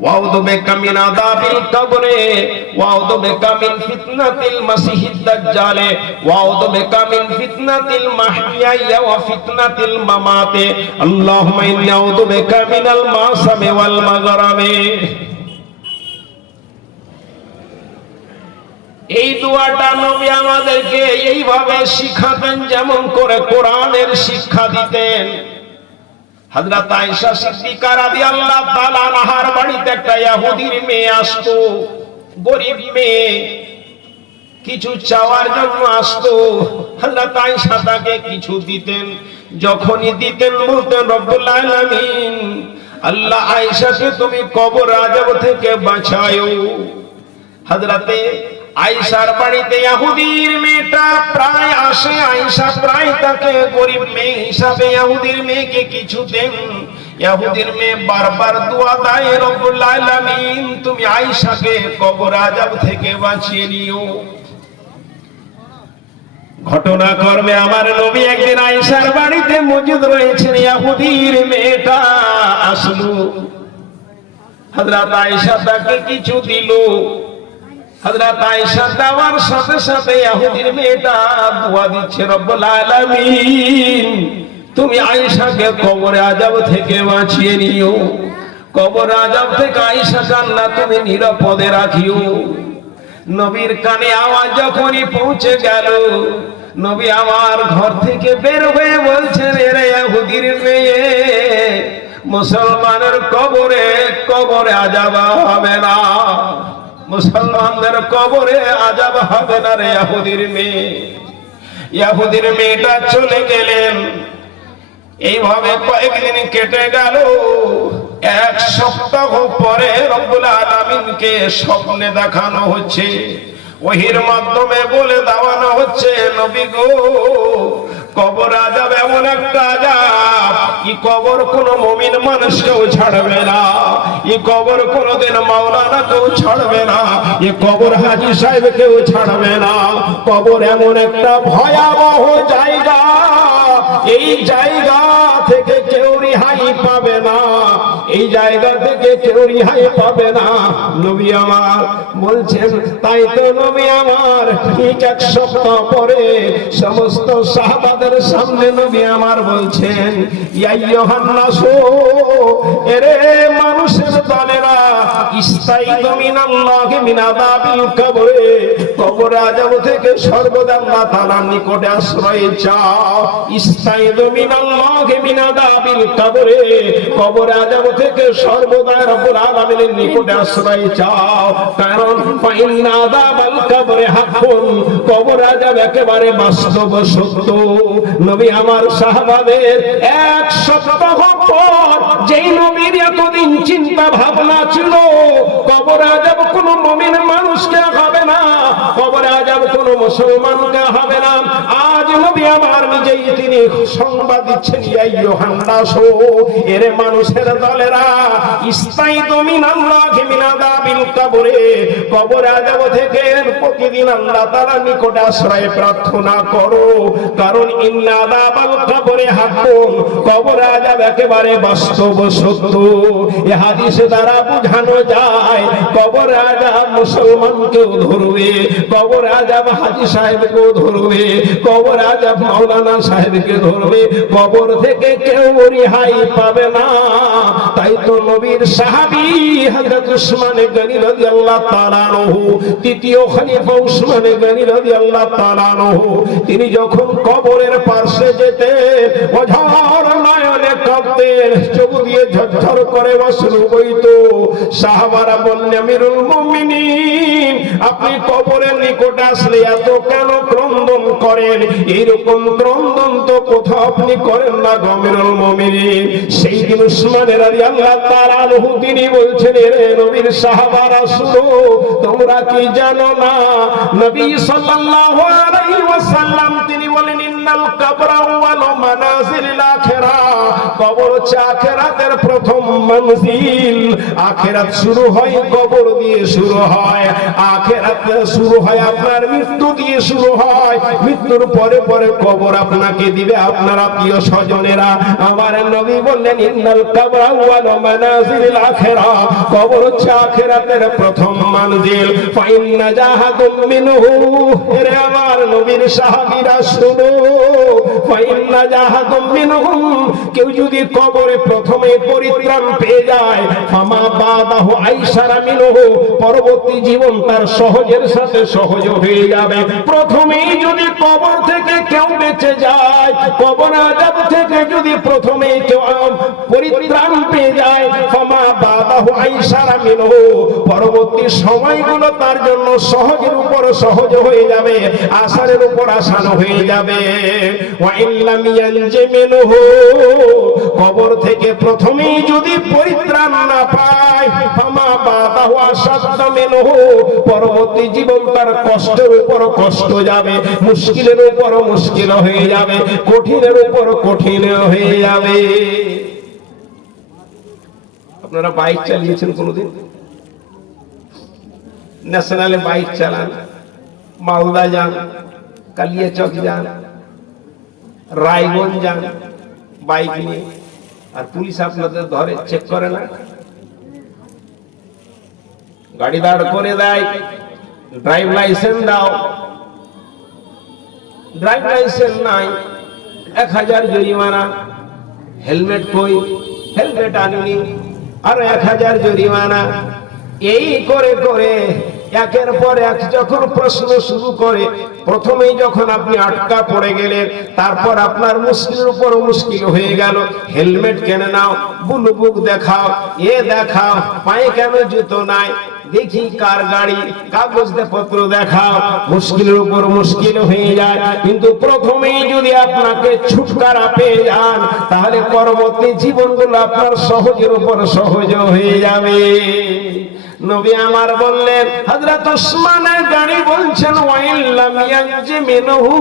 ওয়াউযু বিকা মিন আযাবিল কবরে ওয়াউযু বিকা মিন ফিতনাতিল মাসিহিদ দাজ্জাল ওয়াউযু বিকা মিন ফিতনাতিল মাহইয়া ওয়া ফিতনাতিল মামাতে আল্লাহুম্মা ইন্নী আউযু বিকা মিনাল মাসামি ওয়াল মাগরামি। এই দোয়াটা নবী আমাদেরকে এইভাবে শিখাতেন যেমন করে কোরআনের শিক্ষা দিতেন। হযরত আয়েশা সিদ্দিকা রাদিয়াল্লাহু তাআলা আনহার বাড়িতে একটা ইহুদির মেয়ে আসতো, গরীব মেয়ে, কিছু চাওয়ার জন্য আসতো। হযরত আয়েশা তাকে কিছু দিতেন, যখনই দিতেন বলতেন রব্বুল আলামিন আল্লাহ আয়েশাকে তুমি কবর আযাব থেকে বাঁচাও। হযরতে আয়েশার বাড়িতে ইহুদির মেয়েটা প্রায় আসে, আয়েশা প্রায় তাকে গরীব মেয়ে হিসাবে ইহুদির মেয়েকে কিছু দেন। ইহুদির মেয়ে বারবার দোয়া দেয় রব্বুল আলামিন তুমি আয়েশাকে কবর আযাব থেকে বাঁচিয়ে নিও। ঘটনাক্রমে আমার নবী একদিন আয়েশার বাড়িতে মজুদ রয়েছেন, ইহুদির মেয়েটা আসলো, হযরত আয়েশা তাকে কিছু দিল। হযরত আয়েশা দেওয়ার সাথে সাথে ইহুদির মেয়েটা দোয়া দিচ্ছে রব্বুল আলামিন তুমি আয়েশাকে কবর আযাব থেকে বাঁচিয়ে নিও, কবর আযাব থেকে আয়েশাকে আল্লাহ তুমি নিরাপদে রাখিও। নবীর কানে আওয়াজ যখনই পৌঁছে গেল, নবী আমার ঘর থেকে বের হয়ে বলছেন এরে ইহুদির মেয়ে, মুসলমানের কবরে কবরে আযাব হবে না, মুসলমানদের কবরে আযাব হবে না রে ইহুদির মেয়ে। ইহুদির মেয়েটা চলে গেলেন। এইভাবে কয়েকদিন কেটে গেল। এক সপ্তাহ পরে রব্বুল আলামিনকে স্বপ্নে দেখানো হচ্ছে, ওহীর মাধ্যমে বলে দেওয়ানো হচ্ছে নবী গো কবর আযাব এমন একটা আযাব, এই কবর কোন মুমিন মানুষকেও ছাড়বে না, এই কবর কোনদিন মাওলানাকেও ছাড়বে না, এই কবর হাজী সাহেবকেও ছাড়বে না। কবর এমন একটা ভয়াবহ জায়গা, এই জায়গা থেকে কেউ রেহাই পাবে না, এই জায়গা থেকে কেউ রেহাই পাবে না। নবী আমার বলছেন, তাই তো নবী আমার ঠিক এক সপ্তাহ পরে সমস্ত সাহাবাদের সামনে নবী আমার বলছেন ইয়া আইয়ুহান নাসু, এরে মানুষের দলেরা, ইস্তাইযু মিনাল্লাহি মিন আযাবিল কবরে, কবর আযাব থেকে সর্বদা আল্লাহ তাআলার নিকটে আশ্রয় চাও। ইস্তাইযু মিনাল্লাহি মিন আযাবিল কবরে, কবর আযাব থেকে সর্বদা রব্বুল আলামিনের নিকটে আশ্রয় চাও। কারণ ফাইন্না আযাবাল কবরে হাক্কুন, কবর আযাব একেবারে বাস্তব সত্য। নবী আমার সাহাবাদের এক সপ্তাহ পর যেই নবীর এতদিন চিন্তা ভাবনা ছিল কবর আযাব কোন মুমিন মানুষকে হবে না, কবর আযাব কোন মুসলমানকে হবে না, আজ নবী আমার নিজেই তিনি সংবাদ দিচ্ছেন ইয়া আইয়ুহান নাসু, এরে মানুষের দলেরা, ইস্তাইযু মিনাল্লাহি মিন আযাবিল কবরে, কবর আযাব থেকে প্রতিদিন আল্লাহ তাআলার নিকটে আশ্রয় প্রার্থনা করো। কারণ ইন্না আযাবাল কবরে হাক্কুন, কবর আযাব একেবারে বাস্তব সত্য। এই হাদিসে দ্বারা বোঝানো যায় কবর আযাব মুসলমানকেও ধরবে, কবর আযাব হাজী সাহেবকেও ধরবে, কবর আযাব মাওলানা সাহেবকে ধরবে, কবর থেকে কেউ রেহাই পাবে না। তাই তো নবীর সাহাবী হযরত উসমান গনি রাদিয়াল্লাহু তাআলা আনহু, তৃতীয় খলিফা উসমান গনি রাদিয়াল্লাহু তাআলা আনহু, তিনি যখন কবরের পাশে যেতেন অঝর নয়নে কাঁদতেন, চোখ দিয়ে ঝরঝর করে অশ্রু বইত। সাহাবারা বললেন আমিরুল মুমিনিন, আপনি কবরের নিকটে আসলে এত কেন ক্রন্দন করেন? এইরকম ক্রন্দন তো কোথাও আপনি করেন না গো আমিরুল মুমিনিন। সেই দিন উসমান রাদিয়াল্লাহু তাআলা আনহু তিনি বলছেন রে নবীর সাহাবারা শুনো, তোমরা কি জানো না নবী সাল্লাল্লাহু আলাইহি ওয়াসাল্লাম তিনি বলেন ইন্নাল কবরা আউয়ালু মানাজিলিল আখিরাহ, কবর হচ্ছে আখিরাতের প্রথম মঞ্জিল। আখিরাত শুরু হয় কবর দিয়ে শুরু হয়, আখিরাত শুরু হয় আপনার মৃত্যু দিয়ে শুরু হয়, মৃত্যুর পরে পরে কবর আপনাকে দিবে আপনার আত্মীয় স্বজনেরা। আমার নবী বললেন ইন্নাল কবর আউয়ালু মানাজিলিল আখিরাহ, কবর হচ্ছে আখিরাতের প্রথম মঞ্জিল। ফাইন্না জাহাদুম মিনহু, এরে আমার নবীর সাহাবীরা শুনো, ফাইন্না জাহাদুম মিনহুম, কেউ যদি কবরে প্রথমে পরিত্রাণ পেয়ে যায়, ফামা বাদাহু আইসারা মিনহু, পরবর্তী জীবন তার সহজের সাথে সহজ হয়ে যাবে। প্রথমেই যদি কবর থেকে কেউ বেঁচে যায়, কবর আযাব থেকে যদি প্রথমে কেউ পরিত্রাণ পেয়ে যায়, ফামা বাদাহু আইসারা মিনহু, পরবর্তী সময়গুলো তার জন্য সহজের উপর সহজ হয়ে যাবে, আসানের উপর আসান হয়ে যাবে। ওয়া ইল্লাম ইয়ানজি মিনহু, কবর থেকে প্রথমেই যদি পরিত্রাণ না পায়, ফামা বাদাহু আসাদ্দা মিনহু, পরবর্তী জীবন তার কষ্টের উপর কষ্ট যাবে, মুশকিলের উপর মুশকিল হয়ে যাবে, কঠিনের উপর কঠিন হয়ে যাবে। আপনারা বাইক চালিয়েছেন কোনোদিন? ন্যাশনালে বাইক চালান, মালদা যান, কালিয়াচক যান, রায়গঞ্জ যান বাইক নিয়ে, আর পুলিশ আপনাদের ধরে চেক করে না, গাড়ি দাঁড় করে দেয়, ড্রাইভ লাইসেন্স দাও, ড্রাইভ লাইসেন্স নাই 1000 জরিমানা, হেলমেট কই, হেলমেট আননি আর 1000 জরিমানা। এই করে করে একের পর এক যখন প্রশ্ন শুরু করে, প্রথমেই যখন আপনি আটকা পড়ে গেলেন, তারপর আপনার মুশকিলের উপর মুশকিল হয়ে গেল। হেলমেট কেনে নাও, ব্লু বুক দেখাও, এ দেখাও, পায়ে কেন জুতো নাই, দেখি কার গাড়ি, কাগজপত্র দেখাও, মুশকিলের উপর মুশকিল হয়ে যায়। কিন্তু প্রথমেই যদি আপনাকে ছুটকারা পেয়ে যান, তাহলে পরবর্তী জীবনগুলো আপনার সহজের উপর সহজ হয়ে যাবে। নবী আমার বললেন, হযরত ওসমানের গাড়ি বলছেন ওয়াইল্লাম ইয়ানজি মিনহু,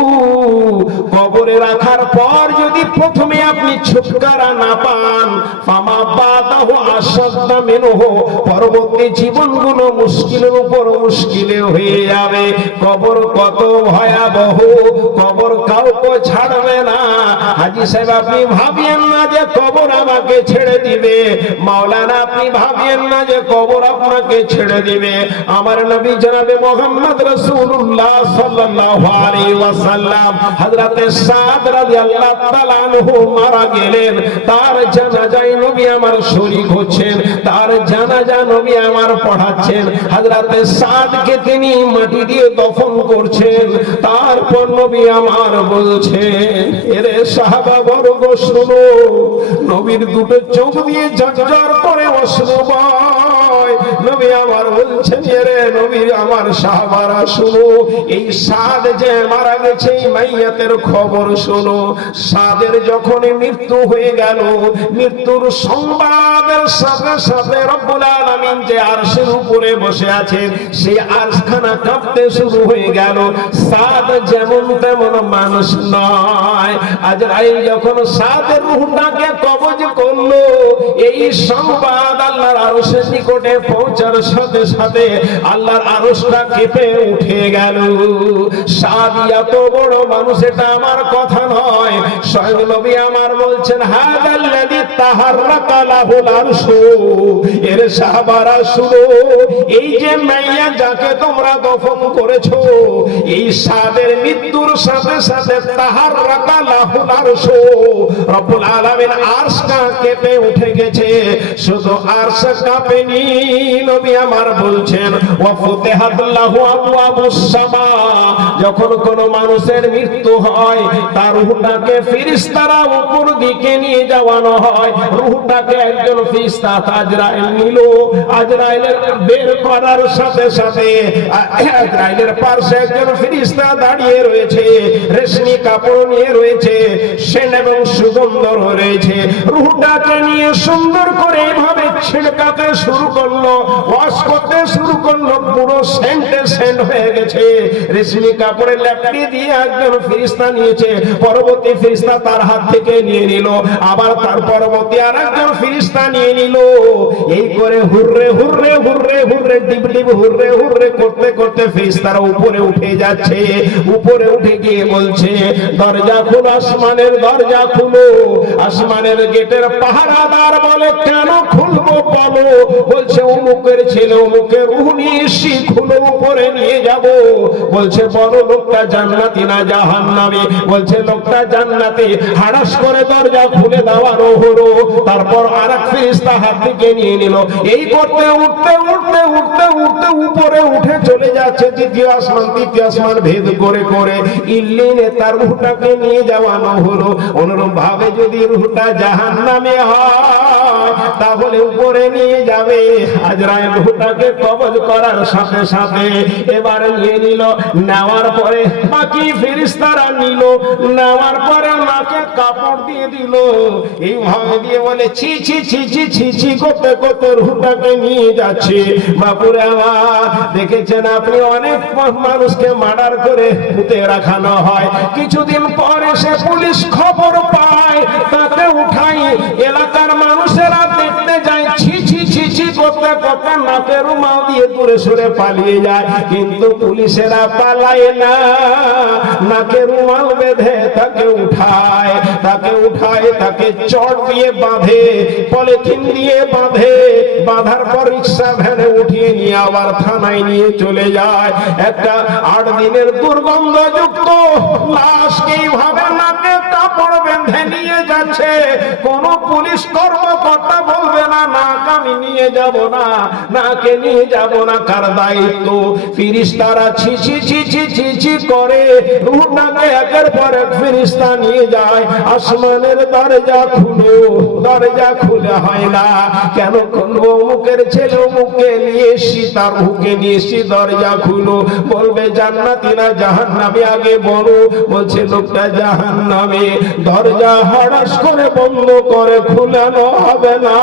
কবরে রাখার পর যদি প্রথমে আপনি ছুটকারা না পান, ফামা বাদাহু আসাদ্দা মিনহু, পরবর্তী জীবনগুলো মুশকিলের উপর মুশকিলে হয়ে যাবে। কবর কত ভয়াবহ, কবর কাউকে ছাড়বে না। হাজী সাহেব আপনি ভাবিয়েন না যে কবর আমাকে ছেড়ে দিবে, মাওলানা আপনি ভাবিয়েন না যে কবর আপনাকে ছেড়ে দিবে। আমার নবী জনাবে মুহাম্মদ রাসূলুল্লাহ সাল্লাল্লাহু আলাইহি ওয়াসাল্লাম হযরতে সাদ রাদিয়াল্লাহু তাআলা আনহু মারা গেলেন, তার জানাজায় নবী আমার শরীক হচ্ছেন, তার জানাজা নবী আমার পড়াচ্ছেন। হযরতে সাদকে তিনি মাটি দিয়ে দফন করছেন, তারপর নবী আমার বলছেন, এরে সাহাবা বর্গ শুনো, নবীর দুটো চোখ দিয়ে ঝরঝর করে অশ্রু বয়। নবী আমার বলছেন, এরে নবী আমার সাহাবারা শুনো, এই সাদ যে মারা গেছে এই মাইয়াতের খবর শুনো। সাদের যখন মৃত্যু হয়ে গেল, মৃত্যুর সংবাদের সাথে সাথে রব্বুল আলামিন যে আরশের উপরে বসে আছেন, সেই আরশখানা কাঁপতে শুরু হয়ে গেল। সাদ যেমন তেমন মানুষ নয়। আজরাইল যখন সাদের রূহটাকে কবজ করলো, এই সংবাদ আল্লাহর আরশের নিকটে পৌঁছার সাথে সাথে আল্লাহর আরশটা কেঁপে উঠে গেল। সাদ এত বড় মানুষ, এটা আমার কথা নয়, স্বয়ং নবী আমার বলছেন, হাদাল্লাযী তাহাররাকা লাহুল আরশু, এর সাহাবারা শুনো, এই যে মাইয়া যাকে তোমরা দফন করেছো, এই সাদের মৃত্যুর সাথে সাথে তাহাররাকা লাহুল আরশু, রব্বুল আলামিন আরশটা কেঁপে উঠে গেছে। শুধু আরশ কাঁপেনি, নবী আমার বলছেন, ওয়া ফুতিহাত লাহু আবওয়াবুস সামা, যখন কোন মানুষের মৃত্যু হয়, তার রূহটাকে ফেরেশতারা উপর দিকে নিয়ে যাওয়ানো হয়। রূহটাকে একজন ফেরেশতা আজরাইল নিল, আজরাইলের বের করার সাথে সাথে আজরাইলের পাশে একজন ফেরেশতা দাঁড়িয়ে রয়েছে, রেশমি কাপড় নিয়ে রয়েছে, সেন এবং সুগন্ধ রয়েছে। রূহটাকে নিয়ে সুন্দর করে এভাবে ছিড়কাতে শুরু করলো। ওয়াশ করতে শুরু করলো, পুরো সেন্ট হয়ে গেছে। রেশমি কাপড়ে ল্যাপটি দিয়ে একজন ফেরেশতা নিয়েছে, পরবর্তী ফেরেশতা তার হাত থেকে নিয়ে নিল, আবার তার পরবর্তী আরেকজন ফেরেশতা নিয়ে নিল। এই করে হুররে হুররে হুররে হুররে ডিব ডিব হুররে হুররে করতে করতে ফেরেশতারা উপরে উঠে যাচ্ছে। উপরে উঠে গিয়ে বলছে, দরজা খুলো, আসমানের দরজা খুলো। আসমানের গেটের পাহারাদার বলে, কেন খুলবো বলো? বলছে, অমুকের ছেলে অমুকের রূহ নিয়ে এসে খুলে উপরে নিয়ে যাব। বলছে, বড় লোকটা জান্নাতি না জাহান্নামী? বলছে, লোকটা জান্নাতি। হাড়াস করে দরজা খুলে দেওয়ার হলো। তারপর আরেক ফেরেশতা হাত থেকে নিয়ে নিল। এই করতে উঠতে উঠতে উঠতে উঠতে উপরে উঠে চলে যাচ্ছে দ্বিতীয় আসমান, তৃতীয় আসমান ভেদ করে করে ইল্লিনে তার রূহটাকে নিয়ে যাওয়ানো হলো। অনুরূপ ভাবে যদি রূহটা জাহান্নামে হয় তাহলে উপরে নিয়ে যাবে। আজরাইল রূহটাকে কবজ করার সাথে সাথে এবার নিয়ে নিল। নেওয়ার পরে বাকি ফেরেশতারা নিল। নেওয়ার পরে মাকে কাপড় দিয়ে দিল। এই ভাবে দিয়ে বলে, ছি ছি ছি ছি ছি ছি করতে করতে রূহটাকে নিয়ে যাচ্ছে। বাপুরে আমার, দেখেছেন আপনি অনেক মানুষকে মার্ডার করে পুঁতে রাখানো হয়, কিছুদিন পরে সে পুলিশ খবর পায়, তাকে উঠাই এলাকার মানুষেরা দেখতে যায়, ছি ছি ছি ছি করতে করতে নাকে রুমাল দিয়ে দূরে সরে পালিয়ে যায়। কিন্তু পুলিশেরা পালায় না, নাকে রুমাল বেঁধে তাকে উঠায়, তাকে চট দিয়ে বাঁধে, পলিথিন দিয়ে বাঁধে। বাঁধার পর রিক্সা ভ্যানে উঠিয়ে নিয়ে আবার থানায় নিয়ে চলে যায়। একটা 8 দিনের দুর্গন্ধযুক্ত লাশকে এইভাবে নাকে কাপড় বেঁধে নিয়ে যাচ্ছে। কোন পুলিশ কর্মকর্তা বলবে না, নাক আমি নিয়ে যাব না, নাকে নিয়ে যাব না। কার দায়িত্ব? ফেরেশতারা ছি ছি ছি ছি ছি ছি করে রূহটাকে একের পর এক ফেরেশতা নিয়ে যায়। আসমানের দরজা খুলো, দরজা খুলে হয় না। কেন খুলবো? অমুকের ছেলে অমুককে নিয়ে এসি, তার রূহকে নিয়ে এসি, দরজা খুলো। বলবে জান্নাতি না জাহান্নামী? আগে বলো। বলছে, লোকটা জাহান্নামী। দরজা হঠাৎ করে বন্ধ করে খুলানো হবে না,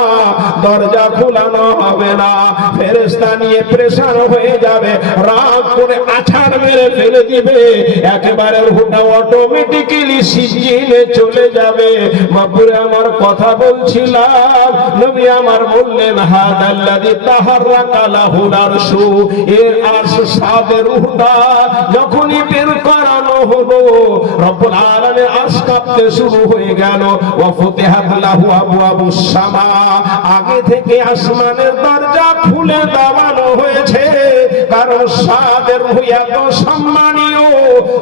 দরজা খুলানো হবে না। ফেরেশতা নিয়ে প্রেসার হয়ে যাবে, রাগ করে আছাড় মেরে ফেলে দিবে, একেবারে রূহটা অটোমেটিক্যালি সিজিনে চলে যাবে। বাপুরে আমার, কথা বলছিলাম, নবী আমার বললেন, হাদাল্লাযী তাহাররাকা লাহুল আরশু। এর আরশ সাদের রূহটা যখনই বের করানো হলো, রব্বুল আলামিন আরশ কাঁপতে শুরু হয়ে গেল। ওয়া ফুতিহাত লাহু আবওয়াবুস সামা, আগে থেকে আসমানের দরজা খুলে দেওয়ানো হয়েছে। কারণ সাদের রূহ এত সম্মানীয়,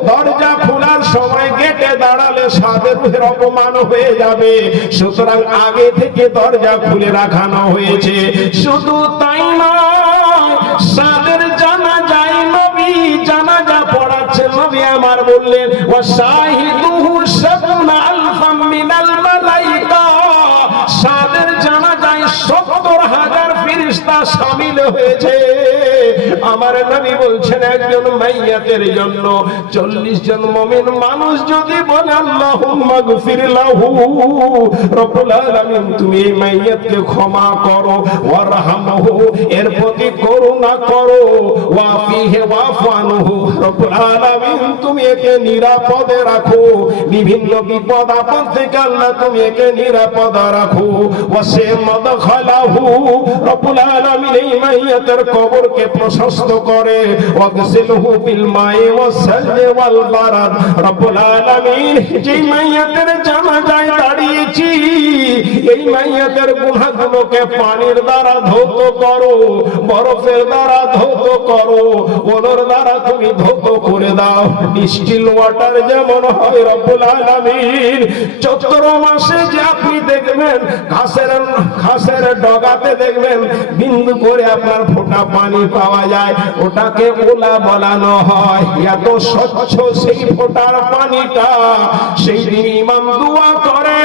দরজা খোলার সময় গেটে দাঁড়ালে সাদের রূহের অপমান হয়ে যাবে। সুতরাং আগে থেকে দরজা খুলে রাখানো হয়েছে। শুধু তাই নয়, সাদের জানাজায় নবী জানাজা পড়াচ্ছেন। নবী আমার বললেন, ওয়া শাহিদুহু সাবউনা আলফাম মিনাল মালাইকা। সাদের জানাজায় 70,000 ফেরেশতা শামিল হয়েছে। আমার নবী বলছেন, একজন মাইয়াতের জন্য 40 জন মুমিন মানুষ যদি বলে আল্লাহুম্মা গফির লাহু, রব্বুল আলামিন তুমি এই মাইয়াতকে ক্ষমা করো, ওয়ারহামহু এর প্রতি করুণা করো, ওয়াফিহি ওয়াফু আনহু রব্বুল আলামিন তুমি একে নিরাপদে রাখো, বিভিন্ন বিপদ আপদ থেকে আল্লাহ তুমি একে নিরাপদে রাখো। ওয়াসে মাদখালাহু রব্বুল আলামিন এই মাইয়াতের কবরকে প্রশস্ত করে, ওয়াগসিলহু বিল মাই ওয়াসসালজি ওয়াল বারাদ। রব্বুল আলামিন যেই মাইয়াতের জানাজায় দাঁড়িয়েছি, এই মাইয়াতের গুনাহগুলোকে পানির দ্বারা ধৌত করো, বরফের দ্বারা ধৌত করো, ওলর দ্বারা তুমি ধৌত করে দাও। ডিস্টিল ওয়াটার যেমন হয়, রব্বুল আলামিন চৈত্র মাসে যে আপনি দেখবেন ঘাসের ডগাতে দেখবেন বিন্দু করে আপনার ফোঁটা পানি পাওয়া যায়, ওটাকে ওলা বলানো হয়। এত স্বচ্ছ সেই ফোঁটার পানিটা। সেই দিন ইমাম দোয়া করে,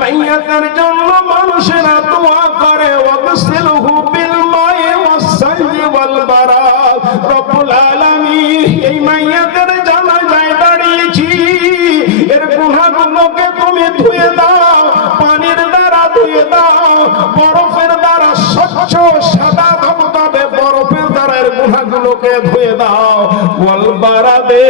মাইয়াতের জন্য মানুষেরা দোয়া করে, ওয়াগসিলহু বিল মাই ওয়াসসালজি ওয়াল বারাদ। রব্বুল আলামিন এই মাইয়াতের জানাজায় দাঁড়িয়েছি, এর গুনাহগুলোকে তুমি ধুয়ে দাও, পানির দ্বারা ধুয়ে দাও, বরফের দ্বারা স্বচ্ছ সাদা ধবধবে গুলোকে ধুয়ে দাও। ওয়াল বারাদে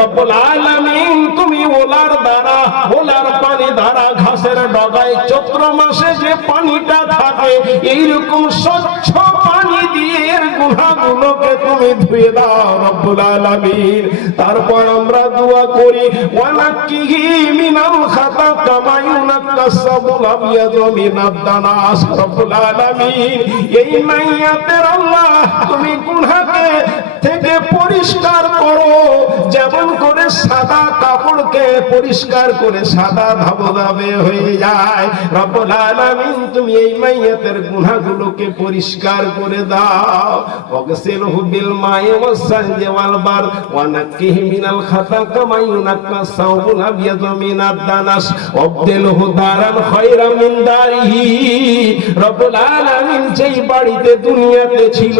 রব্বুল আলামিন তুমি ওলার দ্বারা, ওলার পানি দ্বারা ঘাসের ডগায় চৈত্র মাসে যে পানিটা থাকে এইরকম স্বচ্ছ পানি দিয়ে এর গুনাহগুলোকে তুমি ধুয়ে দাও রব্বুল আলামিন। তারপর আমরা দোয়া করি ওয়ানাক্কিহি মিনাল খাতা কামা ইউনাক্কাস সাবুল আবিয়াদু মিনাদ দানাস। রব্বুল আলামিন এই মাইয়াতের আল্লাহ তুমি গুনাহকে থেকে পরিষ্কার করো, যেমন করে সাদা কাপড়কে পরিষ্কার করে সাদা ধবধবে হয়ে যায়। রব্বুল আলামিন তুমি এই মাইয়াতের গুনাহগুলোকে পরিষ্কার করে দাও। ওয়াগসিলহু বিল মাই ওয়াসসালজি ওয়াল বার ওয়ানাক্কিহি মিনাল খাতা কামা ইউনাক্কাস সাবুল আবিয়াদু মিনাদ দানাস ওয়াবদিলহু দারান খায়রাম মিন দারিহি। রব্বুল আলামিন যেই বাড়িতে দুনিয়াতে ছিল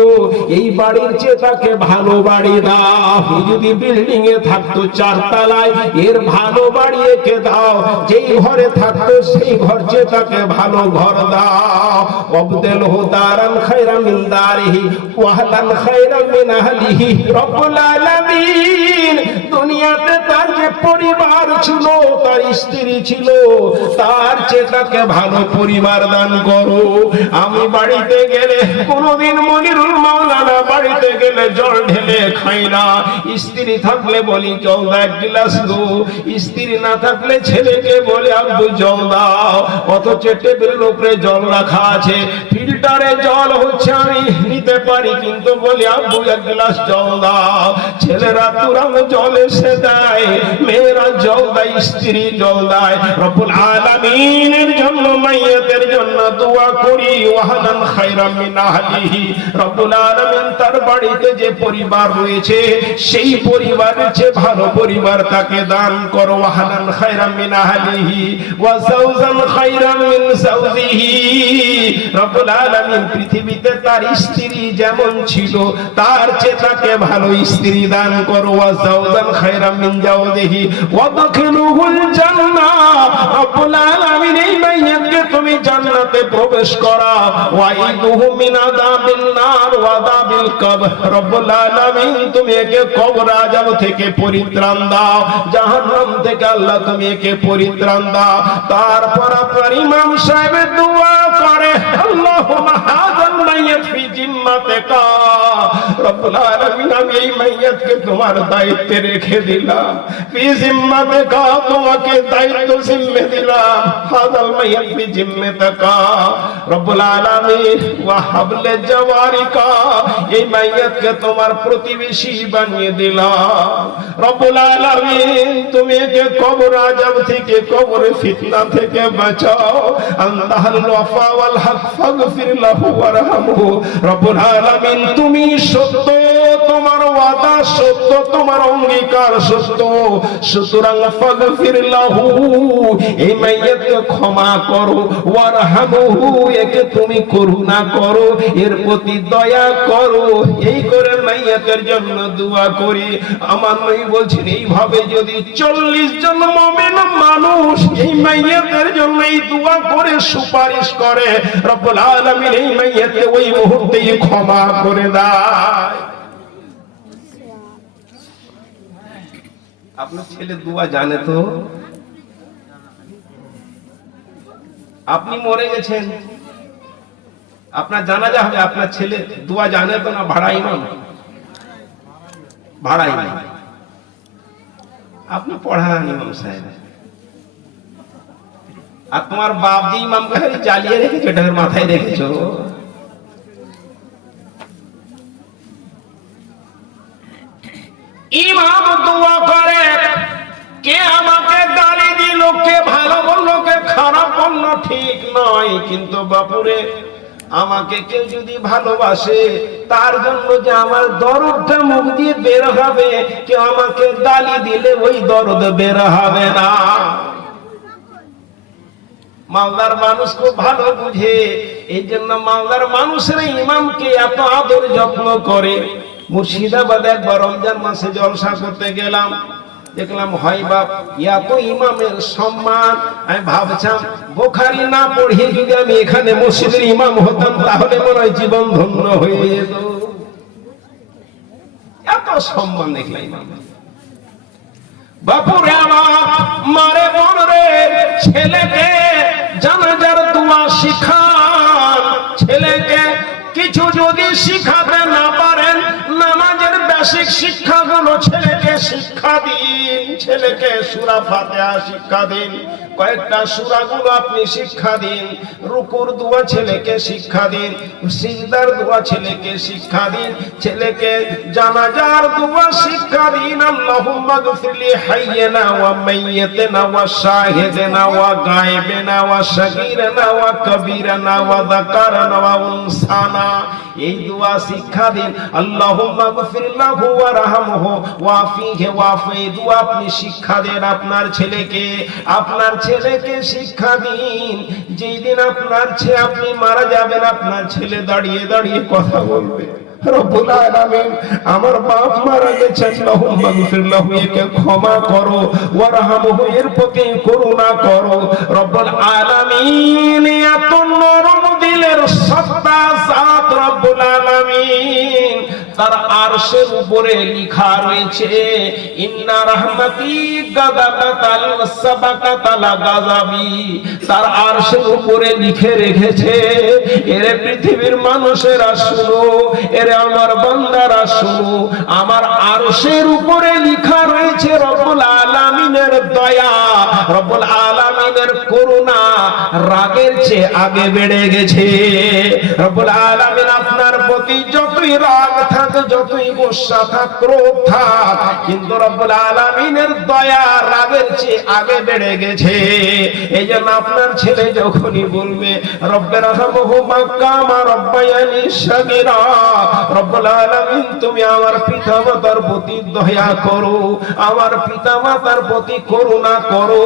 এই বাড়ির চেয়ে তাকে ভালো বাড়ি দাও। যদি বিল্ডিং এ থাকতো চারতলায় এর ভালো বাড়ি একে দাও। যেই ঘরে থাকতো সেই ঘর চেয়ে তাকে ভালো ঘর দাও। ওয়াবদিলহু দারান খায়রাম মিন দারিহি ওয়া আহলান খায়রাম মিন আহলিহি। রব্বুল আলামিন দুনিয়াতে তার যে পরিবার ছিল, তার স্ত্রী ছিল, তার চেয়ে তাকে ভালো পরিবার দান করো। আমি বাড়িতে গেলে কোনদিন মনিরুল মাওলানা বাড়িতে গেলে জল ঢেলে খাই না। স্ত্রী থাকলে বলি জল দা এক গ্লাস দো, স্ত্রী না থাকলে ছেলেকে বলে আব্বু জল দাও। অথচ টেবিলের উপরে জল রাখা আছে, ফিল্টারে জল হচ্ছে আমি নিতে পারি, কিন্তু বলি আব্বু এক গ্লাস জল দাও। ছেলেরা তুরাম জল এসে দেয়, মেয়েরা জল দেয়, স্ত্রী জল দেয়। রব্বুল আলামিনের জন্য মাইয়াতের জন্য দোয়া করি ওয়াহানান খায়রাম মিন আহলিহি। রব্বুল আলামিন তার বাড়িতে যে পরিবার রয়েছে সেই পরিবারের চেয়ে ভালো পরিবার তাকে দান করো। ওয়াহানান খায়রাম মিন আহলিহি ওয়া যাওজান খায়রাম মিন যাওজিহি। রব্বুল আলামিন পৃথিবীতে তার স্ত্রী যেমন ছিল তার চেয়ে তাকে ভালো স্ত্রী দান করো। ওয়া যাওজান খায়রাম মিন যাওজিহি ওয়া দাখিলুহুল জান্নাহ। রব্বুল আলামিন এই মাইয়াতকে তুমি জান্নাতে প্রবেশ করা। ওয়াইদুহু মিন আযাবিন নার ওয়া আযাবিল কবর। রব্বুল আলামিন তুমি একে কবর আযাব থেকে পরিত্রাণ দাও, জাহান্নাম থেকে আল্লাহ তুমি একে পরিত্রাণ দাও। তারপর আপনার ইমাম সাহেব দোয়া করে আল্লাহুম্মা হাযাল মাইয়াত ফি জিম্মাতিকা। রব্বুল আলামিন আমি এই মাইয়াতকে তোমার দায়িত্বে রেখে দিলাম, ফি জিম্মাতিকা তোমাকে দায়িত্ব জিম্মে দিলাম। হাযাল মাইয়াত ফি জিম্মাতিকা রব্বুল আলামিন ওয়া হাবলে জাওয়ারিকা। এই মাইয়াতকে তোমার প্রতিবেশী বানিয়ে দিলাম। রব্বুল আলামিন তুমি একে কবর আযাব থেকে, কবর ফিতনা থেকে বাঁচাও। আনতাল ওয়াফা ওয়াল হক ফাগফির লাহু ওয়ারহামহু। রব্বুল আলামিন তুমি সত্য, তোমার ওয়াদা সত্য, তোমার অঙ্গীকার সত্য, সুতরাং ফাগফির লাহু এই মাইয়াতকে ক্ষমা করো। ওয়ারহামহু একে তুমি করুণা করো, এর প্রতি দয়া করো। এই করে মাইয়াতের জন্য দোয়া করি। আমার নবী বলছেন এইভাবে যদি 40 জন মুমিন মানুষ এই মাইয়াতের জন্য এই দোয়া করে সুপারিশ করে, রব্বুল আলামিন এই মাইয়াতকে ওই মুহূর্তেই ক্ষমা করে দেয়। আপনার ছেলে দোয়া জানে তো? আপনি মরে গেছেন, আপনার জানাজা হবে, আপনার ছেলে দোয়া জানে তো না? ভাড়া ইমাম, ভাড়া ইমাম আপনি পড়ান ইমাম সাহেব। আর তোমার বাপ যে ইমামকে জ্বালিয়ে রেখেছো, এটাকে মাথায় রেখেছো। ইমাম দোয়া করে, কে আমাকে গালি দিল, কে ভালো বললো, কে খারাপ বললো ঠিক নয়, কিন্তু বাপুরে আমাকে কেউ যদি ভালোবাসে তার জন্য যে আমার দরদটা মুখ দিয়ে বের হবে, কেউ আমাকে গালি দিলে ওই দরদ বের হবে না। মালদার মানুষ খুব ভালো বুঝে, এই জন্য মালদার মানুষেরা ইমামকে এত আদর যত্ন করে। মুর্শিদাবাদে একবার রমজান মাসে জলসা করতে গেলাম, দেখলাম হয় বাপ এত ইমামের সম্মান। আমি ভাবছিলাম বুখারী না পড়িয়ে যদি আমি এখানে মসজিদের ইমাম হতাম তাহলে মনে হয় জীবন ধন্য হয়ে যেত। এত সম্মান দেখলাই না বাপুরে আমার মারে বোন রে, ছেলেকে জানাজার দোয়া শিখান। ছেলেকে কিছু যদি শিখাতে না পারেন, নামাজের বেসিক শিক্ষাগুলো ছেলেকে শিক্ষা দিন। ছেলেকে সূরা ফাতিহা শিক্ষা দিন, কয়েকটা সূরাগুলো আপনি শিক্ষা দিন। রুকুর দোয়া ছেলেকে শিক্ষা দিন, সিজদার দোয়া ছেলেকে শিক্ষা দিন, ছেলেকে জানাজার দোয়া শিক্ষা দিন। আল্লাহুম্মা গফিরলি হাইয়িনা ওয়া মাইয়িতিনা ওয়া শাহিদিনা ওয়া গায়বিনা ওয়া সাগীরানা ওয়া কাবীরানা ওয়া যাকারানা ওয়া উনসানা, এই দোয়া শিক্ষা দিন। আল্লাহুম্মা গফির লাহু ওয়ারহামহু ওয়াফিহি ওয়াফি, দোয়া আপনি শিক্ষা দেন আপনার ছেলেকে। আপনার ছেলেকে শিক্ষা দিন, যেই দিন আপনার ছেলে আপনি মারা যাবেন, আপনার ছেলে দাঁড়িয়ে দাঁড়িয়ে কথা বলবে, রব্বুল আলামিন আমার বাপ মারা গেছে, আল্লাহুম্মা গফির লাহু, একে ক্ষমা করো, ওয়ারহামহু, এর প্রতি করুণা করো। রব্বুল আলামিন এত নরম দিলের সত্তা জাত রব্বুল আলামিন, তার আরশের উপরে লেখা রয়েছে ইন্না রাহমাতি গাদাবাতাল সাবাকাতাল গাযাবি, তার আরশের উপরে লিখে রেখেছে, এরে পৃথিবীর মানুষেরা শুনো, এরে আমার বান্দারা শুনো, আমার আরশের উপরে লেখা রয়েছে রব্বুল আলামিনের দয়া, রব্বুল আলামিনের করুণা রাগের চেয়ে আগে বেড়ে গেছে। রব্বুল আলামিন আপনার প্রতি যতই রাগ থাক, যতই গোসা থাক, ক্রোধ থাক, কিন্তু রব্বুল আলামিনের দয়া রাগের চেয়ে আগে বেড়ে গেছে। এই জন্য আপনার ছেলে যখনই বলবে রব্বের রহমহুমা কামা রব্বায়ানি সাগীরা, রব্বুল আলামিন তুমি আমার পিতামাতার প্রতি দয়া করো, আমার পিতামাতার প্রতি করুণা করো,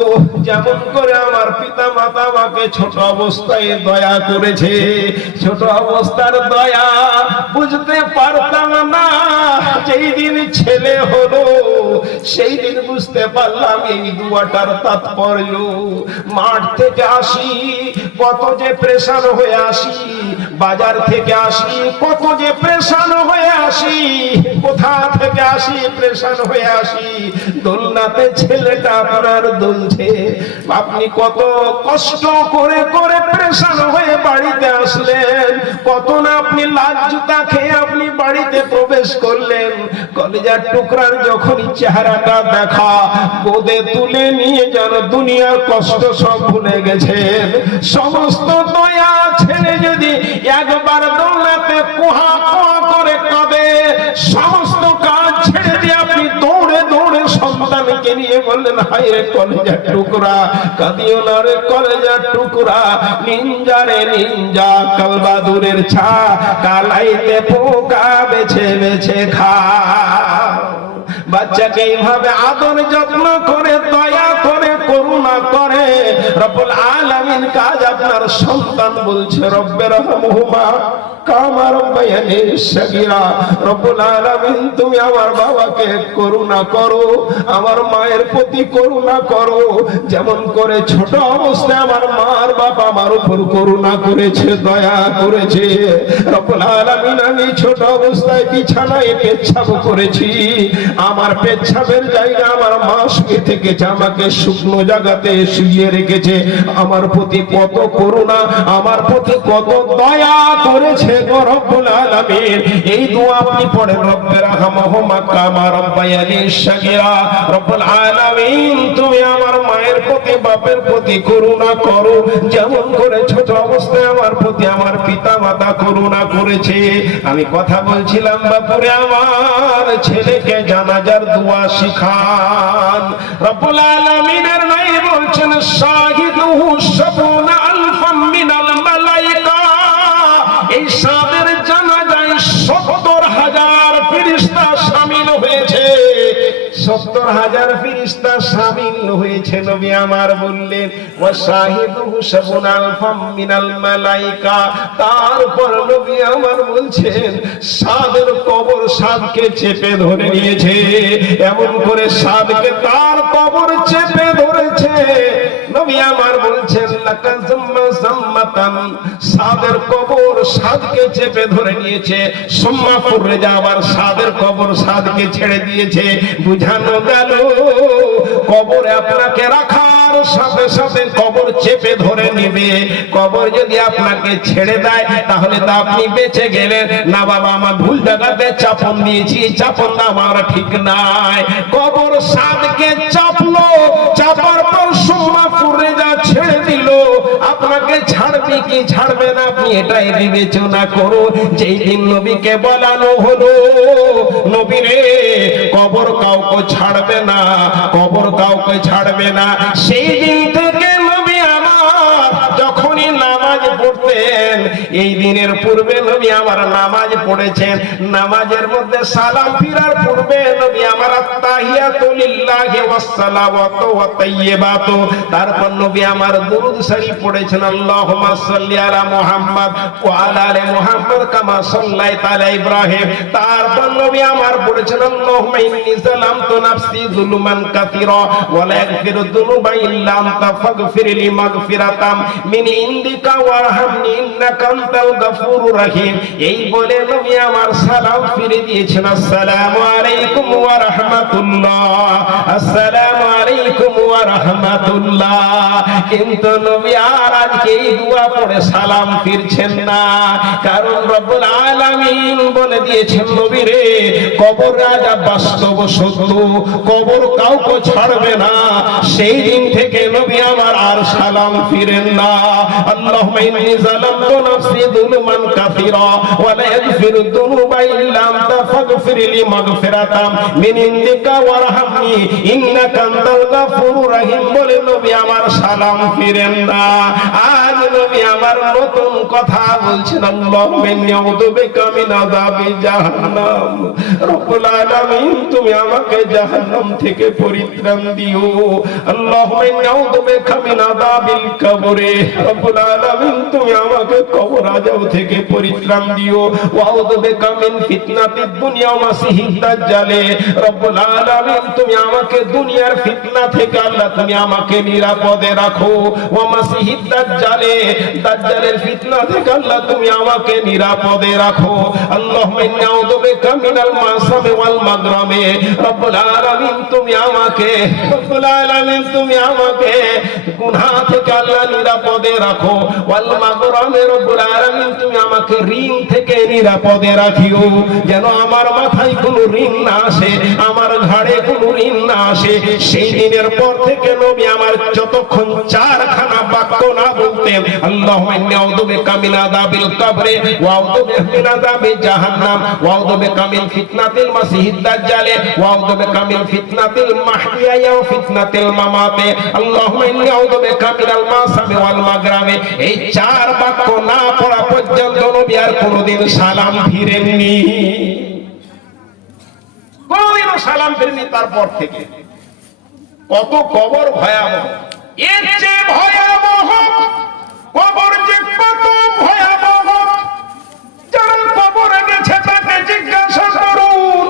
যেমন করে আমার পিতামাতা আমাকে ছোট অবস্থায় দয়া করেছে। ছোট অবস্থার দয়া বুঝতে পারতাম না, যেই দিন ছেলে হলো সেই দিন বুঝতে পারলাম এই দুয়াটার তাৎপর্য। মাঠ থেকে আসি কত যে প্রেসার হয়ে আসি, বাজার থেকে আসি কত যে প্রেসার হয়ে আসি, কোথা থেকে আসি প্রেসার হয়ে আসি, দোলনাতে ছেলেটা আপনার দুলছে, আপনি কত কষ্ট করে করে প্রেসার হয়ে বাড়িতে আসলেন, কত না আপনি লাজ জুতা খেয়ে আপনি বাড়িতে প্রবেশ করলেন। কলেজার টুকরার যখনই চেহারাটা দেখা, গোদে তুলে নিয়ে যেন দুনিয়ার কষ্ট সব ভুলে গেছেন। সমস্ত দয়া ছেড়ে যদি একবার দৌড়াতে কুহা কুহা করে কাঁদে, সমস্ত কাজ ছেড়ে দিয়ে আপনি দৌড়ে দৌড়ে সন্তানকে নিয়ে বললেন হায় রে কলেজার টুকরা, কাঁদিও না রে কলেজার টুকরা, নিঞ্জা রে নিঞ্জা, কালবাদুরের ছা কালাইতে পোকা বেছে বেছে খা। বাচ্চাকে এইভাবে আদর যত্ন করে দয়া করে করুণা করে রব্বুল আলামিন কাজ আপনার সন্তান বলছে রব্বের রহমহুমা কামা রব্বায়ানি সাগীরা, রব্বুল আলামিন তুমি আমার বাবাকে করুণা করো, আমার মায়ের প্রতি করুণা করো, যেমন করে ছোট অবস্থায় আমার মার বাবা আমার উপর করুণা করেছে, দয়া করেছে। রব্বুল আলামিন আমি ছোট অবস্থায় বিছানায় পেচ্ছাব করেছি, আমার পেচ্ছাবের জায়গা আমার মা শুয়ে থেকেছে, আমাকে শুকনো জায়গাতে শুয়ে রেখেছে, আমার প্রতি কত করুণা, আমার প্রতি কত দয়া করেছে গো রব্বুল আলামিন। এই দোয়া আপনি পড়েন রব্বের রহমহুমা কামা রব্বায়ানি সাগীরা, রব্বুল আলামিন তুমি আমার মায়ের প্রতি বাপের প্রতি করুণা করো, যেমন করে ছোট অবস্থায় আমার প্রতি আমার পিতা মাতা করুণা করেছে। আমি কথা বলছিলাম বাপুরে আমার ছেলেকে জানাজার দোয়া শিখান। রব্বুল আলামিনের নাই বলছেন শাহিদুহু সাবুনা আলফাম মিনাল মালাইকা, এই সাদের জানাজায় ৭০,০০০ ফেরেশতা শামিল হয়েছে, ৭০,০০০ ফেরেশতা শামিল হয়েছে। নবী আমার বললেন ওয়া শাহিদুহু সাবুনা আলফাম মিনাল মালাইকা, তারপর নবী আমার বলছেন সাদের কবর সাদকে চেপে ধরে নিয়েছে, এমন করে সাদকে তার কবর চেপে ধরেছে। নবী আমার বলছেন লাকা জাম্মা জাম্মাতান সাদের কবর সাদকে চেপে ধরে নিয়েছে, সুম্মা ফুররিজা আবার সাদের কবর সাদকে ছেড়ে দিয়েছে। বুঝানো গেল কবরে আপনাকে রাখার সাথে সাথে কবর চেপে ধরে নিবে। কবর যদি আপনাকে ছেড়ে দেয় তাহলে তো আপনি বেঁচে গেলেন না। বাবা আমার ভুল জায়গাতে চাপন দিয়েছি, চাপনটা আমার ঠিক নাই। কবর সাদকে চাপলো, চাপার পর সুম্মা ফুররিজা ছেড়ে দিল। আপনাকে ছাড়বে কি ছাড়বে না আপনি এটাই বিবেচনা করুন। যেই দিন নবীকে বলানো হলো, নবী রে কবর কাউকে ছাড়বে না, কবর কাউকে ছাড়বে না, সেই দিন থেকে নবী আমার যখনই নামাজ পড়তেন, এই দিনের পূর্বে নবী আমার নামাজ পড়েছেন, নামাজের মধ্যে সালাম ফিরার পূর্বে নবী আমার আত্তাহিয়াতু লিল্লাহি ওয়াস সালাওয়াতু ওয়াত তাইয়্যিবাতু, তারপর নবী আমার দুরূদ শরীফ পড়েছেন, আল্লাহুম্মা সাল্লি আলা মুহাম্মদ ওয়া আলা আলি মুহাম্মদ কামা সাল্লাইতা আলা ইব্রাহিম, তারপর নবী আমার পড়েছেন, আল্লাহুম্মা ইন্নী যালামতু নাফসি যুলমান কাসীরা ওয়া লা ইয়াগফিরু যুনুবা ইল্লা আনতা ফাগফিরলি মাগফিরাতাম মিন ইনদিকা ওয়ারহামনি ইন্নাকা আনতাল গফুরুর রহিম। এই বলে নবী আমার সালাম ফিরে দিয়েছেন, আসসালামু আলাইকুম ওয়া রাহমাতুল্লাহ, আসসালামু আলাইকুম ওয়া রাহমাতুল্লাহ। কিন্তু নবী আর আজকে এই দোয়া পড়ে সালাম ফিরছেন না, কারণ রব্বুল আলামিন বলে দিয়েছেন, নবী রে কবর আযাব বাস্তব সত্য, কবর কাউকে ছাড়বে না। সেই দিন থেকে নবী আমার আর সালাম ফিরেন না। আল্লাহুম্মা ইন্নী যালামতু নাফসি যুলমান কাসীরা ওয়া লা ইয়াগফিরু যুনুবা ইল্লা আনতা ফাগফিরলি মাগফিরাতাম মিন ইনদিকা ওয়ারহামনি ইন্নাকা আনতাল গফুরুর রহিম বলে নবী আমার সালাম ফিরেন না। আজ নবী আমার নতুন কথা বলছেন, আল্লাহুম্মা ইন্নী আউযু বিকা মিন আযাবি জাহান্নাম, রব্বুল আলামিন তুমি আমাকে জাহান্নাম থেকে পরিত্রাণ দিও। আল্লাহুম্মা ইন্নী আউযু বিকা মিন আযাবিল কবরে, রব্বুল আলামিন তুমি আমাকে কবর আযাব থেকে পরিত্রাণ দিও। ওয়া আউযু বিকা মিন ফিতনাতিদ দুনিয়া ওয়া মাসিহিদ দাজ্জালে, রব্বুল আলামিন তুমি আমাকে দুনিয়ার ফিতনা থেকে আল্লাহ তুমি আমাকে নিরাপদে রাখো। ওয়া মাসিহিদ দাজ্জালে, দাজ্জালের ফিতনা থেকে আল্লাহ তুমি আমাকে নিরাপদে রাখো। আল্লাহুম্মা ইন্নী আউযু বিকা মিনাল মাসামি ওয়াল মাগরামি, রব্বুল আলামিন তুমি আমাকে, রব্বুল আলামিন তুমি আমাকে গুনাহ থেকে আল্লাহ নিরাপদে রাখো। ওয়াল মাগরামি, রব্বুল আলামিন তুমি আমাকে ঋণ থেকে নিরাপদে রাখিও, যেন আমার মাথায় কোনো ঋণ না আসে, আমার ঘাড়ে কোনো ঋণ না আসে। সেই দিনের পর থেকে নবী আমার যতক্ষণ চারখানা বাক্য না বলতেন, আল্লাহুম্মা ইন্নী আউযু বিকা মিন আযাবিল কবরে ওয়া আউযু বিকা মিন আযাবি জাহান্নাম ওয়া আউযু বিকা মিন ফিতনাতিল মাসিহিদ দাজ্জালে ওয়া আউযু বিকা মিন ফিতনাতিল মাহইয়া ওয়া ফিতনাতিল মামাতে, আল্লাহুম্মা ইন্নী আউযু বিকা মিনাল মাসামি ওয়াল মাগরামি। এই চার বাক্য না পড়া পর্যন্ত নবী আর কোনোদিন সালাম ফিরেননি, কোনোদিনও সালাম ফিরেননি। তারপর থেকে কত কবর ভয়াবহ, এর চেয়ে ভয়াবহ কবর যে কত ভয়াবহ, যারা কবরে গেছে তাকে জিজ্ঞাসা করুন,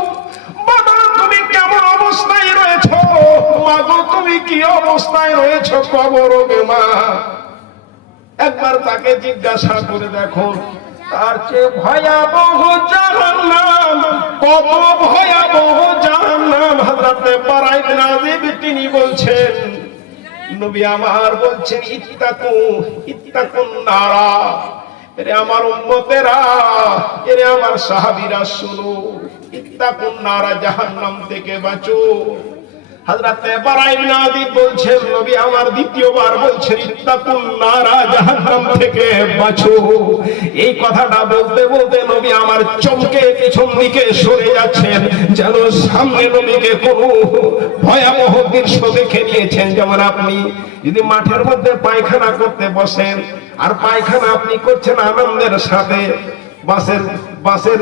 বাবা তুমি কেমন অবস্থায় রয়েছো, মা গো তুমি কি অবস্থায় রয়েছো কবরে গে মা, একবার তাকে জিজ্ঞাসা করে দেখুন। তার চেয়ে ভয়াবহ জাহান্নাম, কত ভয়াবহ জাহান্নাম। হযরত বারা ইবনে আযিব তিনি বলছেন, নবী আমার বলছেন, ইত্তাকুন নারা, এরে আমার উম্মতেরা, এরে আমার সাহাবীরা শুনো, ইত্তাকুন নারা, জাহান্নাম থেকে বাঁচো। হযরত বারা ইবনে আযিব বলছেন, নবী আমার দ্বিতীয়বার বলছেন, ইত্তাকুন নারা, জাহান্নাম থেকে বাঁচো। এই কথাটা বলতে বলতে নবী আমার চমকে পিছন দিকে সরে যাচ্ছেন, যেন সামনে নবীকে কোনো ভয়াবহ দৃশ্য দেখে নিয়েছেন। যেমন আপনি যদি মাঠের মধ্যে পায়খানা করতে বসেন, আর পায়খানা আপনি করছেন আনন্দের সাথে, বাসের